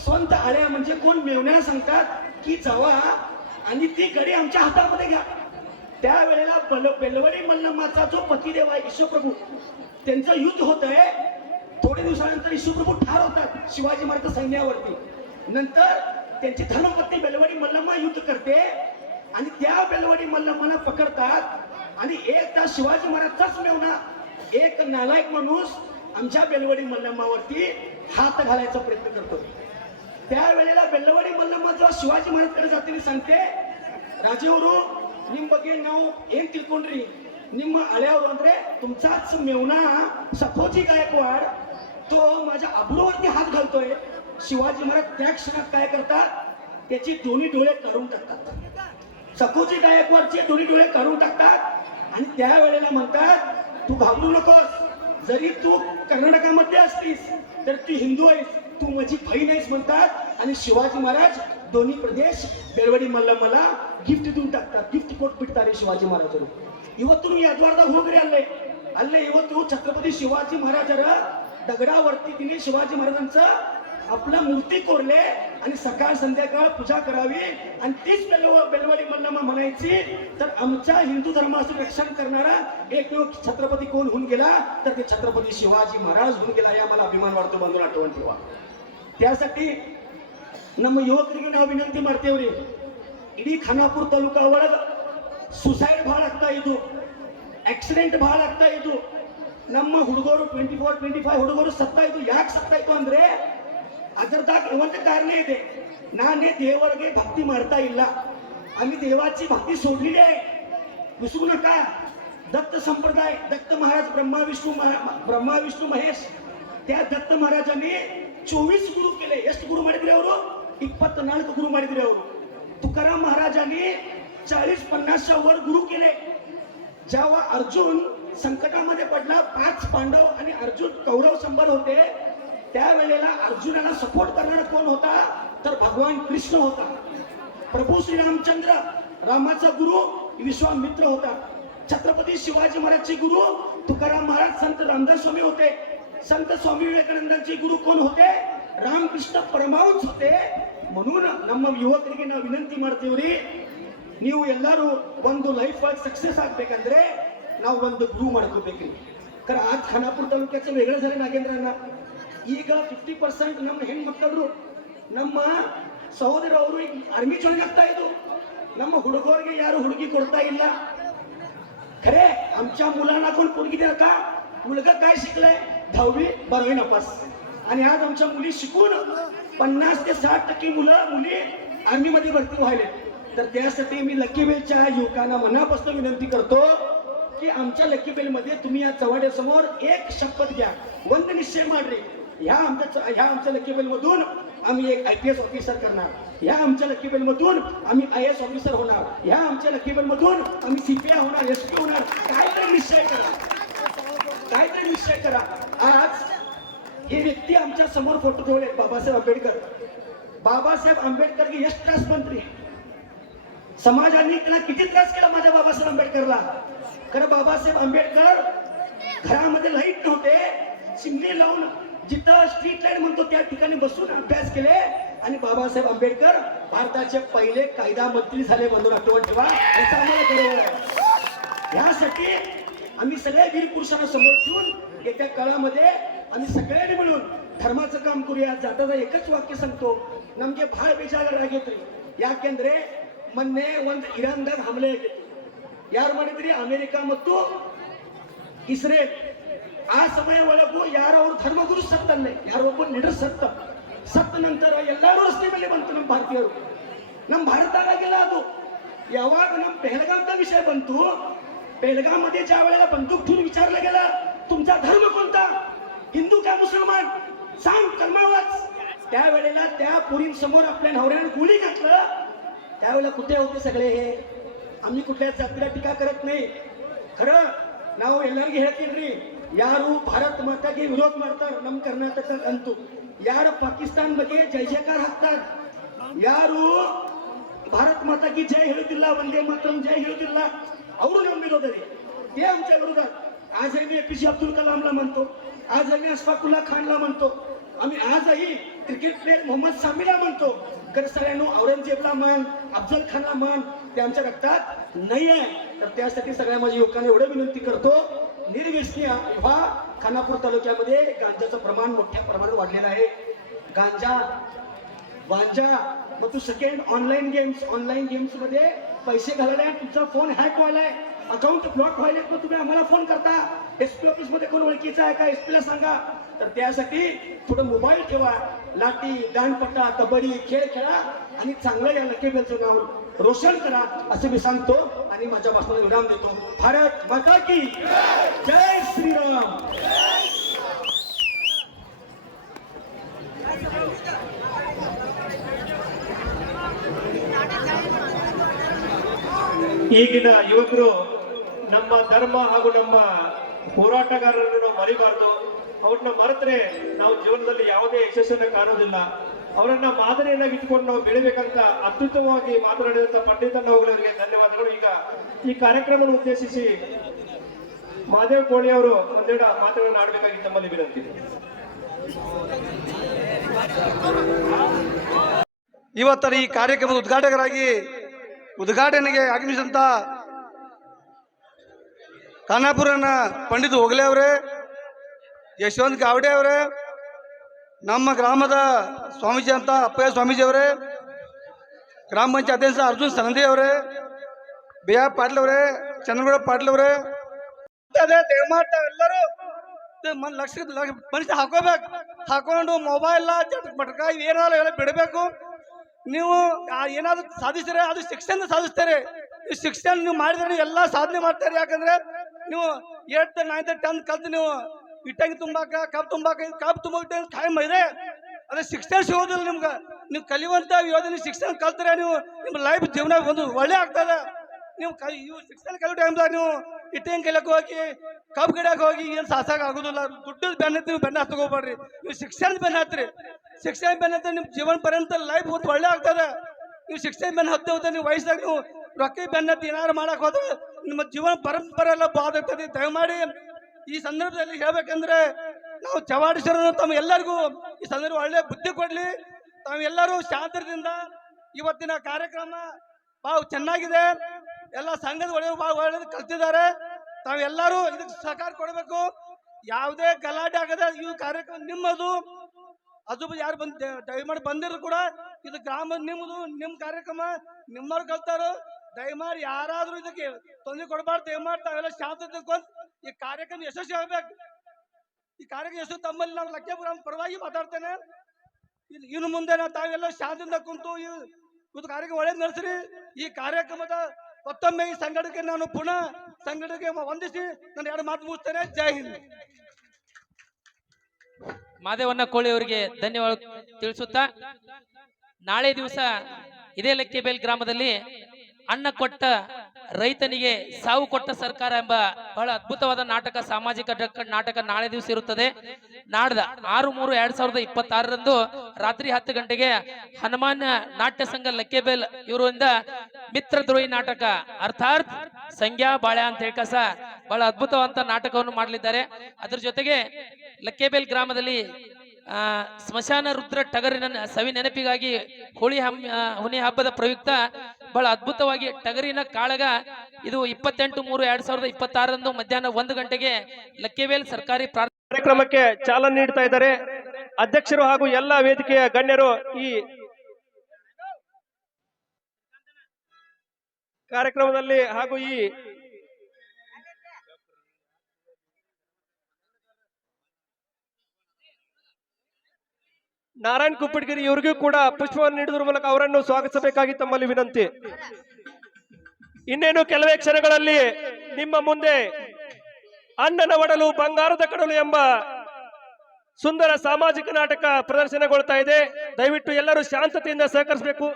स्वतः आल्या म्हणजे कोण मेवण्याला सांगतात की जावा आणि ती गडी आमच्या हातामध्ये घ्या. त्यावेळेला बेलवाडी मल्लम्माचा जो पतिदेव आहे ईश्वरप्रभू, त्यांचं युद्ध होत आहे. थोडे दिवसानंतर ईश्वरप्रभू ठार होतात शिवाजी महाराज सैन्यावरती. नंतर त्यांची धर्मपत्नी बेलवाडी मल्लम्मा युद्ध करते आणि त्या बेलवाडी मल्लम्माला पकडतात. आणि एकदा शिवाजी महाराजचाच मेवना एक नालायक माणूस आमच्या बेलवाडी मल्लम्मावरती हात घालायचा प्रयत्न करतो. त्यावेळेला बेलवाडी मल्लम्मा जेव्हा शिवाजी महाराजकडे जाते सांगते, ರಾಜೇವರು ನಿಮ್ಮ ಬಗ್ಗೆ ನಾವು ಏನ್ ತಿಳ್ಕೊಂಡ್ರಿ, ನಿಮ್ಮ ಹಳೆಯವರು ಅಂದ್ರೆ तुमचाच मेवना सफोजी गायकवाड तो माझ्या अब्रूवरती हात घालतोय. शिवाजी महाराज त्या क्षणात काय करतात, त्याची दोन्ही डोळे काढून टाकतात. सखोजी गायकवाडचे दोन्ही डोळे काढून टाकतात आणि त्यावेळेला म्हणतात तू घाबरू नकोस, जरी तू कर्नाटकामध्ये असतीस तर तू हिंदू आहेस, तू माझी बहीण आहेस म्हणतात. आणि शिवाजी महाराज दोन्ही प्रदेश बेलवाडी मल्लम्माला ಗಿಫ್ಟ್ देऊन टाकतात. ಗಿಫ್ಟ್ ಕೊಟ್ಬಿಡ್ತಾರೆ ಶಿವಾಜಿ ಮಹಾರಾಜರು. ಇವತ್ತು ಯದ್ವಾರದಾಗ ಹೋಗ್ರಿ ಅಲ್ಲೇ ಇವತ್ತು ಛತ್ರಪತಿ ಶಿವಾजी महाराजರ दगडावरती तिने शिवाजी महाराजांचं आपलं मूर्ती कोरले आणि सकाळ संध्याकाळ पूजा करावी. आणि तीच बेलवाडी मल्लम्मा म्हणायची तर आमच्या हिंदू धर्माचं रक्षण करणारा एकमेव छत्रपती कोण होऊन गेला तर ते छत्रपती शिवाजी महाराज होऊन गेला. या मला अभिमान वाटतो, बांधून आठवण ठेवा. त्यासाठी ನಮ್ಮ ಯುವಕರಿಗೆ ನಾವು ವಿನಂತಿ ಮಾಡ್ತೇವ್ರಿ, ಇಡೀ ಖಾನಾಪುರ ತಾಲೂಕಾ ಒಳಗ ಸುಸೈಡ್ ಬಹಳ ಆಗ್ತಾ ಇದ್ದು, ಆಕ್ಸಿಡೆಂಟ್ ಬಹಳ ಆಗ್ತಾ ಇದ್ದು. ನಮ್ಮ ಹುಡುಗರು 24-25 ಹುಡುಗರು ಸತ್ತಾ ಇದ್ದು. ಯಾಕೆ ಸತ್ತಾ ಇತ್ತು ಅಂದ್ರೆ ಅದರದಾಗ ಒಂದು ಕಾರಣ ಇದೆ, ನಾನೇ ದೇವರಿಗೆ ಭಕ್ತಿ ಮಾಡ್ತಾ ಇಲ್ಲ, आम्ही देवाची भक्ती सोडलेली आहे. विसरू नका, दत्त संप्रदाय, दत्त महाराज ब्रह्मा विष्णू महेश, त्या दत्त महाराजांनी 24 गुरु केले. ಎಷ್ಟು ಗುರು ಮಾಡಿದ್ರಿ ಅವರು? 24 गुरु ಮಾಡಿದ್ರಿ ಅವರು. तुकाराम महाराजांनी 40-50च्या वर गुरु केले. जेव्हा अर्जुन संकटामध्ये पडला, 5 पांडव आणि अर्जुन कौरव संभार होते, त्यावेळेला अर्जुनाला सपोर्ट करणारा कोण होता तर भगवान कृष्ण होता. प्रभू श्री रामचंद्र रामाचा गुरु विश्वामित्र होता. छत्रपती शिवाजी महाराजचे गुरु तुकाराम महाराज संत रामदास स्वामी होते. संत स्वामी विवेकानंदांचे गुरु कोण होते? ರಾಮಕೃಷ್ಣ ಪರಮಹಂಸ होते. म्हणून ನಮ್ಮ ಯುವಕರಿಗೆ ನಾವು ವಿನಂತಿ ಮಾಡ್ತೀವ್ರಿ, ನೀವು ಎಲ್ಲರೂ ಒಂದು ಲೈಫ್ ಒಳಗೆ ಸಕ್ಸಸ್ ಆಗ್ಬೇಕಂದ್ರೆ ನಾವು ಒಂದು ಗುರು ಮಾಡ್ಕೋಬೇಕ್ರಿ. कारण आज खानापूर तालुक्याचं वेगळं झालं नागेंद्रांना. ಈಗ 50% ನಮ್ಮ ಹೆಣ್ಮಕ್ಕಳು ನಮ್ಮ ಸಹೋದರವರು ಆರ್ಮಿ ಜಾಯಿನ್ ಆಗ್ತಾ ಇದ್ದು, ನಮ್ಮ ಹುಡುಗರಿಗೆ ಯಾರು ಹುಡುಗಿ ಕೊಡ್ತಾ ಇಲ್ಲ. खरे आमच्या मुलांना कोण पोरगी द्या का? मुलगा काय शिकलाय? 10वी 12वी नापास. आणि आज आमच्या मुली शिकून 50 ते 60% मुली आर्मीमध्ये भरती व्हायले. तर त्यासाठी मी लकी बेलच्या युवकांना मनापासून विनंती करतो की आमच्या लकी बेलमध्ये तुम्ही या चव्हाड्यासमोर एक शपथ घ्या, ಒಂದು निश्चय ಮಾಡ್ರಿ. ह्या आमच्या लकी बेलमधून आम्ही एक IPS ऑफिसर करणार, ह्या आमच्या लकी बेलमधून आम्ही IAS ऑफिसर होणार, ह्या आमच्या लकी बेलमधून आम्ही CPI होणार, SP होणार. काहीतरी निश्चय करा. आज हे व्यक्ती आमच्या समोर फोटो ठेवले, बाबासाहेब आंबेडकर की ಎಷ್ಟು त्रास मंत्री. समाजाने त्याला किती त्रास केला माझ्या बाबासाहेब आंबेडकरला. कारण बाबासाहेब आंबेडकर घरामध्ये लाईट नव्हते, चिमणी लावून जिथं स्ट्रीट लाईट म्हणतो त्या ठिकाणी बसून अभ्यास केले. आणि बाबासाहेब आंबेडकर भारताचे पहिले कायदा मंत्री झाले. बंधू आठवण ठेवा, याचा आम्हाला गर्व आहे. यासाठी आम्ही सगळ्या वीर पुरुषांना समोर ठेवून येत्या काळामध्ये आम्ही सगळ्यांनी मिळून धर्माचं काम करूया. जाता एकच वाक्य सांगतो, ನಮಗೆ ಬಹಳ ಬೇಜಾರಾಗೈತ್ರಿ. ಯಾಕೆಂದ್ರೆ ಮೊನ್ನೆ ಒಂದು ಇರಾನ್ದಾಗ ಹಮಲೆ ಆಗಿತ್ತು. ಯಾರು ಮಾಡಿದ್ರಿ? ಅಮೆರಿಕ ಮತ್ತು ಇಸ್ರೇಲ್. ಆ ಸಮಯ ಒಳಗೂ ಯಾರವರು ಧರ್ಮಗುರು ಸತ್ತಲ್ಲೇ, ಯಾರೋ ಒಬ್ಬ ಲೀಡರ್ ಸತ್ತ ನಂತರ ಎಲ್ಲರೂ ರಸ್ತೆ ಮೇಲೆ ಬಂತು ನಮ್ಮ ಭಾರತೀಯರು. ನಮ್ಮ ಭಾರತದಾಗಿಲ್ಲ ಅದು. ಯಾವಾಗ ನಮ್ಮ ಪೆಹಲ್ಗಾಮ್ದ ವಿಷಯ ಬಂತು, पहलगाम मध्ये ज्या वेळेला बंदूक ठेवून विचारलं गेलं तुमचा धर्म कोणता, हिंदू का मुसलमान, सांग कलमा वाच. त्यावेळेला त्या पुरींसमोर आपल्या नवऱ्यानं गोळी घातलं, त्यावेळेला कुठे होते सगळे हे? आम्ही कुठल्या जातीला टीका करत नाही. खरं ನಾವು ಎಲ್ಲರಿಗೂ ಹೇಳ್ತೀನಿ, ಯಾರು ಭಾರತ ಮಾತಾಗೆ ವಿರೋಧ ಮಾಡ್ತಾರೆ ನಮ್ಮ ಕರ್ನಾಟಕ ಅಂತೂ, ಯಾರು ಪಾಕಿಸ್ತಾನ ಬಗ್ಗೆ ಜೈ ಜಯಕಾರ ಹಾಕ್ತಾರೆ, ಯಾರು भारत माता की जय ಹೇಳುತ್ತಿಲ್ಲ, वंदे मातरम जय ಹೇಳುತ್ತಿಲ್ಲ, ಅವರು ನಮ್ಮ विरोधी, ते आमच्या विरोधात. आज आम्ही APJ अब्दुल कलामला म्हणतो, आज आम्ही अशफाकुल्ला खानला म्हणतो, आम्ही आजही क्रिकेट प्लेअर मोहम्मद सामीला म्हणतो. तर सगळ्यांना औरंगजेबला मान, अफजल खानला मान, ते आमच्या रक्तात नाही आहे. तर त्यासाठी सगळ्या माझ्या युवकांना एवढं विनंती करतो, निर्व्यसनी ह्या खानापूर तालुक्यामध्ये गांजाचं प्रमाण मोठ्या प्रमाणात वाढलेलं आहे. गांजा, गांजा, मग तू सेकंड ऑनलाईन गेम्स मध्ये पैसे घालवले, तुमचा फोन हॅक व्हायलाय, अकाउंट ब्लॉक व्हायला, मग तुम्ही आम्हाला फोन करता, SP ऑफिस मध्ये कोण ओळखीचा आहे का, SP ला सांगा. तर त्यासाठी थोडं मोबाईल ठेवा, लाठी, दांडपट्टा, कबड्डी खेळ खेळा आणि चांगलं या लकी बेलचं नाव रोशन करा असं मी सांगतो आणि माझ्या भाषणाला विराम देतो. भारत माता की जय श्रीराम. ಈಗಿನ ಯುವಕರು ನಮ್ಮ ಧರ್ಮ ಹಾಗೂ ನಮ್ಮ ಹೋರಾಟಗಾರರನ್ನು ನಾವು ಮರಿಬಾರದು. ಅವ್ರನ್ನ ಮರೆತರೆ ನಾವು ಜೀವನದಲ್ಲಿ ಯಾವುದೇ ಯಶಸ್ಸನ್ನು ಕಾಣುವುದಿಲ್ಲ. ಅವರನ್ನ ಮಾದರಿಯನ್ನಾಗಿ ಇಟ್ಕೊಂಡು ನಾವು ಬೆಳಿಬೇಕಂತ ಅತ್ಯುತ್ತಮವಾಗಿ ಮಾತನಾಡಿದಂತ ಪಂಡಿತಣ್ಣವರಿಗೆ ಧನ್ಯವಾದಗಳು. ಈಗ ಈ ಕಾರ್ಯಕ್ರಮವನ್ನು ಉದ್ದೇಶಿಸಿ ಮಹಾದೇವ್ ಕೋಳಿ ಅವರು ಒಂದೆರಡು ಮಾತುಗಳನ್ನು ಆಡಬೇಕಾಗಿ ತಮ್ಮಲ್ಲಿ ವಿನಂತಿ. ಇವತ್ತರ ಈ ಕಾರ್ಯಕ್ರಮದ ಉದ್ಘಾಟನೆಗೆ ಆಗಮಿಸಿದಂತ ಖಾನಾಪುರನ ಪಂಡಿತ್ ಹೋಗ್ಲೆ ಅವರೇ, ಯಶವಂತ್ ಗಾವಡೆ ಅವರೇ, ನಮ್ಮ ಗ್ರಾಮದ ಸ್ವಾಮೀಜಿ ಅಂತ ಅಪ್ಪಯ್ಯ ಸ್ವಾಮೀಜಿ ಅವರೇ, ಗ್ರಾಮ ಪಂಚಾಯತ್ ಅಧ್ಯಕ್ಷ ಅರ್ಜುನ್ ಸನದಿ ಅವರೇ, BR ಪಾಟೀಲ್ ಅವರೇ, ಚಂದ್ರಗೌಡ ಪಾಟೀಲ್ ಅವರೇ, ದಯಮಾಡ್ತಾ ಎಲ್ಲರೂ ಲಕ್ಷ ಮನುಷ್ಯ ಹಾಕೊಂಡು ಮೊಬೈಲ್ ಮಟಕ ಏನಾದ್ರು ಎಲ್ಲ ಬಿಡಬೇಕು. ನೀವು ಏನಾದ್ರು ಸಾಧಿಸಿದ್ರೆ ಅದು ಶಿಕ್ಷಣ ಸಾಧಿಸ್ತಾರೆ. ನೀವು ಶಿಕ್ಷಣ ನೀವು ಮಾಡಿದ್ರೆ ಎಲ್ಲ ಸಾಧನೆ ಮಾಡ್ತಾರೆ. ಯಾಕಂದ್ರೆ ನೀವು 8th 9th 10th ಕಲ್ತು ನೀವು ಇಟ್ಟಂಗಿ ತುಂಬಾಕ ಕಬ್ಬು ತುಂಬ ಖಾಯಂ ಇದೆ. ಅದೇ ಶಿಕ್ಷಣ ಸಿಗೋದಿಲ್ಲ ನಿಮ್ಗೆ. ನೀವು ಕಲಿಯುವಂತ ಯೋಧನೆ ಶಿಕ್ಷಣ ಕಲ್ತ್ರೆ ನೀವು ನಿಮ್ಮ ಲೈಫ್ ಜೀವನ ಒಂದು ಒಳ್ಳೆ ಆಗ್ತದೆ. ನೀವು ಶಿಕ್ಷಣ ಕಲಿಯೋ ಟೈಮ್ದಾಗ ನೀವು ಇಟ್ಟಂಗಿ ಕಲಿಯಕ್ಕೆ ಹೋಗಿ ಕಬ್ಬು ಗಿಡಕ್ಕೆ ಹೋಗಿ ಏನು ಸಾಸಾಗ ಆಗೋದಿಲ್ಲ. ದುಡ್ಡದ ಬೆನ್ನತ್ತಿ ನೀವು ಬೆನ್ನ ಹತ್ಕೋಬೇಡ್ರಿ. ನೀವು ಶಿಕ್ಷಣದ ಬೆನ್ನ ಹತ್ತಿರಿ. ಶಿಕ್ಷಣ ಬೆನ್ನ ಹತ್ತ ನಿಮ್ಮ ಜೀವನ ಪರ್ಯಂತ ಲೈಫ್ ಒಂದು ಒಳ್ಳೆ ಆಗ್ತದೆ. ನೀವು ಶಿಕ್ಷಣ ಬೆನ್ನ ಹತ್ತೆ ನೀವು ವಯಸ್ಸಾಗ ನೀವು ರೊಕ್ಕ ಬೆನ್ನ ಹತ್ತಿ ಏನಾರು ಮಾಡಕ್ಕೆ ಹೋದ್ರೆ ನಿಮ್ಮ ಜೀವನ ಪರಂಪರೆ ಎಲ್ಲ ಬಾದಾಗ್ತದೆ. ದಯಮಾಡಿ ಈ ಸಂದರ್ಭದಲ್ಲಿ ಹೇಳ್ಬೇಕಂದ್ರೆ ನಾವು ಚವಾಡೇಶ್ವರನು ತಮ್ಮ ಎಲ್ಲರಿಗೂ ಈ ಸಂದರ್ಭ ಒಳ್ಳೆ ಬುದ್ಧಿ ಕೊಡ್ಲಿ. ತಾವೆಲ್ಲರೂ ಶಾಂತದಿಂದ ಇವತ್ತಿನ ಕಾರ್ಯಕ್ರಮ ಭಾಳ ಚೆನ್ನಾಗಿದೆ. ಎಲ್ಲ ಸಂಘದ ಒಳ್ಳೆ ಭಾಳ ಒಳ್ಳೇದು ಕಲ್ತಿದ್ದಾರೆ. ತಾವೆಲ್ಲರೂ ಇದಕ್ಕೆ ಸಹಕಾರ ಕೊಡಬೇಕು. ಯಾವುದೇ ಗಲಾಟೆ ಆಗದೆ ಈ ಕಾರ್ಯಕ್ರಮ ನಿಮ್ಮದು. ಅದು ಯಾರು ದಯಮಾಡಿ ಬಂದಿರು ಕೂಡ ಇದು ಗ್ರಾಮ ನಿಮ್ಮದು, ನಿಮ್ಮ ಕಾರ್ಯಕ್ರಮ ನಿಮ್ಮವ್ರು ಕಲ್ತಾರೋ. ದಯಮಾಡಿ ಯಾರಾದ್ರೂ ಇದಕ್ಕೆ ತೊಂದರೆ ಕೊಡಬಾರ್ದು. ದಯಮಾಡಿ ತಾವೆಲ್ಲ ಶಾಂತತೆ ಈ ಕಾರ್ಯಕ್ರಮ ಯಶಸ್ವಿ ಆಗ್ಬೇಕು. ಈ ಕಾರ್ಯಕ್ರಮ ಯಶಸ್ವಿ ತಮ್ಮಲ್ಲಿ ನಾವು ಲಕ್ಕೇಪುರ ಪರವಾಗಿ ಮಾತಾಡ್ತೇನೆ. ಇನ್ನು ಮುಂದೆ ತಾವೆಲ್ಲ ಶಾಂತಿಯಿಂದ ಕುಂತು ಇದು ಕಾರ್ಯಕ್ರಮ ಒಳ್ಳೇದು ನಡೆಸ್ರಿ. ಈ ಕಾರ್ಯಕ್ರಮದ ಮತ್ತೊಮ್ಮೆ ಈ ಸಂಘಟನೆಗೆ ನಾನು ಪುನಃ ಸಂಘಟನೆಗೆ ವಂದಿಸಿ ನಾನು 2 ಮಾತು ಮುಗಿಸ್ತೇನೆ. ಜೈ ಹಿಂದ್. ಮಾದೇವಣ್ಣ ಕೋಳಿ ಅವರಿಗೆ ಧನ್ಯವಾದ ತಿಳಿಸುತ್ತಾ, ನಾಳೆ ದಿವಸ ಇದೇ ಲಕ್ಕೆಬೇಲ್ ಗ್ರಾಮದಲ್ಲಿ ಅನ್ನ ಕೊಟ್ಟ ರೈತನಿಗೆ ಸಾವು ಕೊಟ್ಟ ಸರ್ಕಾರ ಎಂಬ ಬಹಳ ಅದ್ಭುತವಾದ ನಾಟಕ, ಸಾಮಾಜಿಕ ನಾಟಕ ನಾಳೆ ದಿವಸ ಇರುತ್ತದೆ. ನಾಡ್ದ 6/3/2026 ರಾತ್ರಿ 10 ಗಂಟೆಗೆ ಹನುಮಾನ್ ನಾಟ್ಯ ಸಂಘ ಲಕ್ಕೆಬೇಲ್ ಇವರಿಂದ ಮಿತ್ರದ್ರೋಹಿ ನಾಟಕ ಅರ್ಥಾತ್ ಸಂಜ್ಞಾ ಬಾಳ್ಯ ಅಂತ ಹೇಳ್ಕಸ ಬಹಳ ಅದ್ಭುತವಾದ ನಾಟಕವನ್ನು ಮಾಡಲಿದ್ದಾರೆ. ಅದರ ಜೊತೆಗೆ ಲಕ್ಕೆಬೇಲ್ ಗ್ರಾಮದಲ್ಲಿ ಸ್ಮಶಾನ ರುದ್ರ ಟಗರಿನ ಸವಿ ನೆನಪಿಗಾಗಿ ಹುಣಿ ಹಬ್ಬದ ಪ್ರಯುಕ್ತ ಬಹಳ ಅದ್ಭುತವಾಗಿ ಟಗರಿನ ಕಾಳಗ ಇದು 28/3/2026 ಮಧ್ಯಾಹ್ನ 1 ಗಂಟೆಗೆ ಲಕ್ಕೆಬೇಲ್ ಸರ್ಕಾರಿ ಕಾರ್ಯಕ್ರಮಕ್ಕೆ ಚಾಲನೆ ನೀಡ್ತಾ ಇದ್ದಾರೆ ಅಧ್ಯಕ್ಷರು ಹಾಗೂ ಎಲ್ಲ ವೇದಿಕೆಯ ಗಣ್ಯರು. ಈ ಕಾರ್ಯಕ್ರಮದಲ್ಲಿ ಹಾಗೂ ಈ ನಾರಾಯಣ್ ಕುಪ್ಪಡ್ಗಿರಿ ಇವರಿಗೂ ಕೂಡ ಪುಷ್ಪವನ್ನು ನೀಡುವುದರ ಮೂಲಕ ಅವರನ್ನು ಸ್ವಾಗತಿಸಬೇಕಾಗಿ ತಮ್ಮಲ್ಲಿ ವಿನಂತಿ. ಇನ್ನೇನು ಕೆಲವೇ ಕ್ಷಣಗಳಲ್ಲಿ ನಿಮ್ಮ ಮುಂದೆ ಅಣ್ಣನ ಒಡಲು ಬಂಗಾರದ ಕಡಲು ಎಂಬ ಸುಂದರ ಸಾಮಾಜಿಕ ನಾಟಕ ಪ್ರದರ್ಶನಗೊಳ್ತಾ ಇದೆ. ದಯವಿಟ್ಟು ಎಲ್ಲರೂ ಶಾಂತತೆಯಿಂದ ಸಹಕರಿಸಬೇಕು.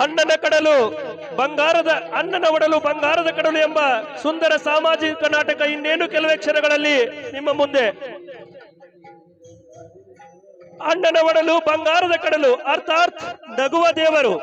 ಅಣ್ಣನ ಕಡಲು ಬಂಗಾರದ ಅಣ್ಣನ ಒಡಲು ಬಂಗಾರದ ಕಡಲು ಎಂಬ ಸುಂದರ ಸಾಮಾಜಿಕ ನಾಟಕ ಇನ್ನೇನು ಕೆಲವೇ ಕ್ಷಣಗಳಲ್ಲಿ ನಿಮ್ಮ ಮುಂದೆ. ಅಣ್ಣನ ಒಡಲು ಬಂಗಾರದ ಕಡಲು ಅರ್ಥಾತ್ ನಗುವ ದೇವರು.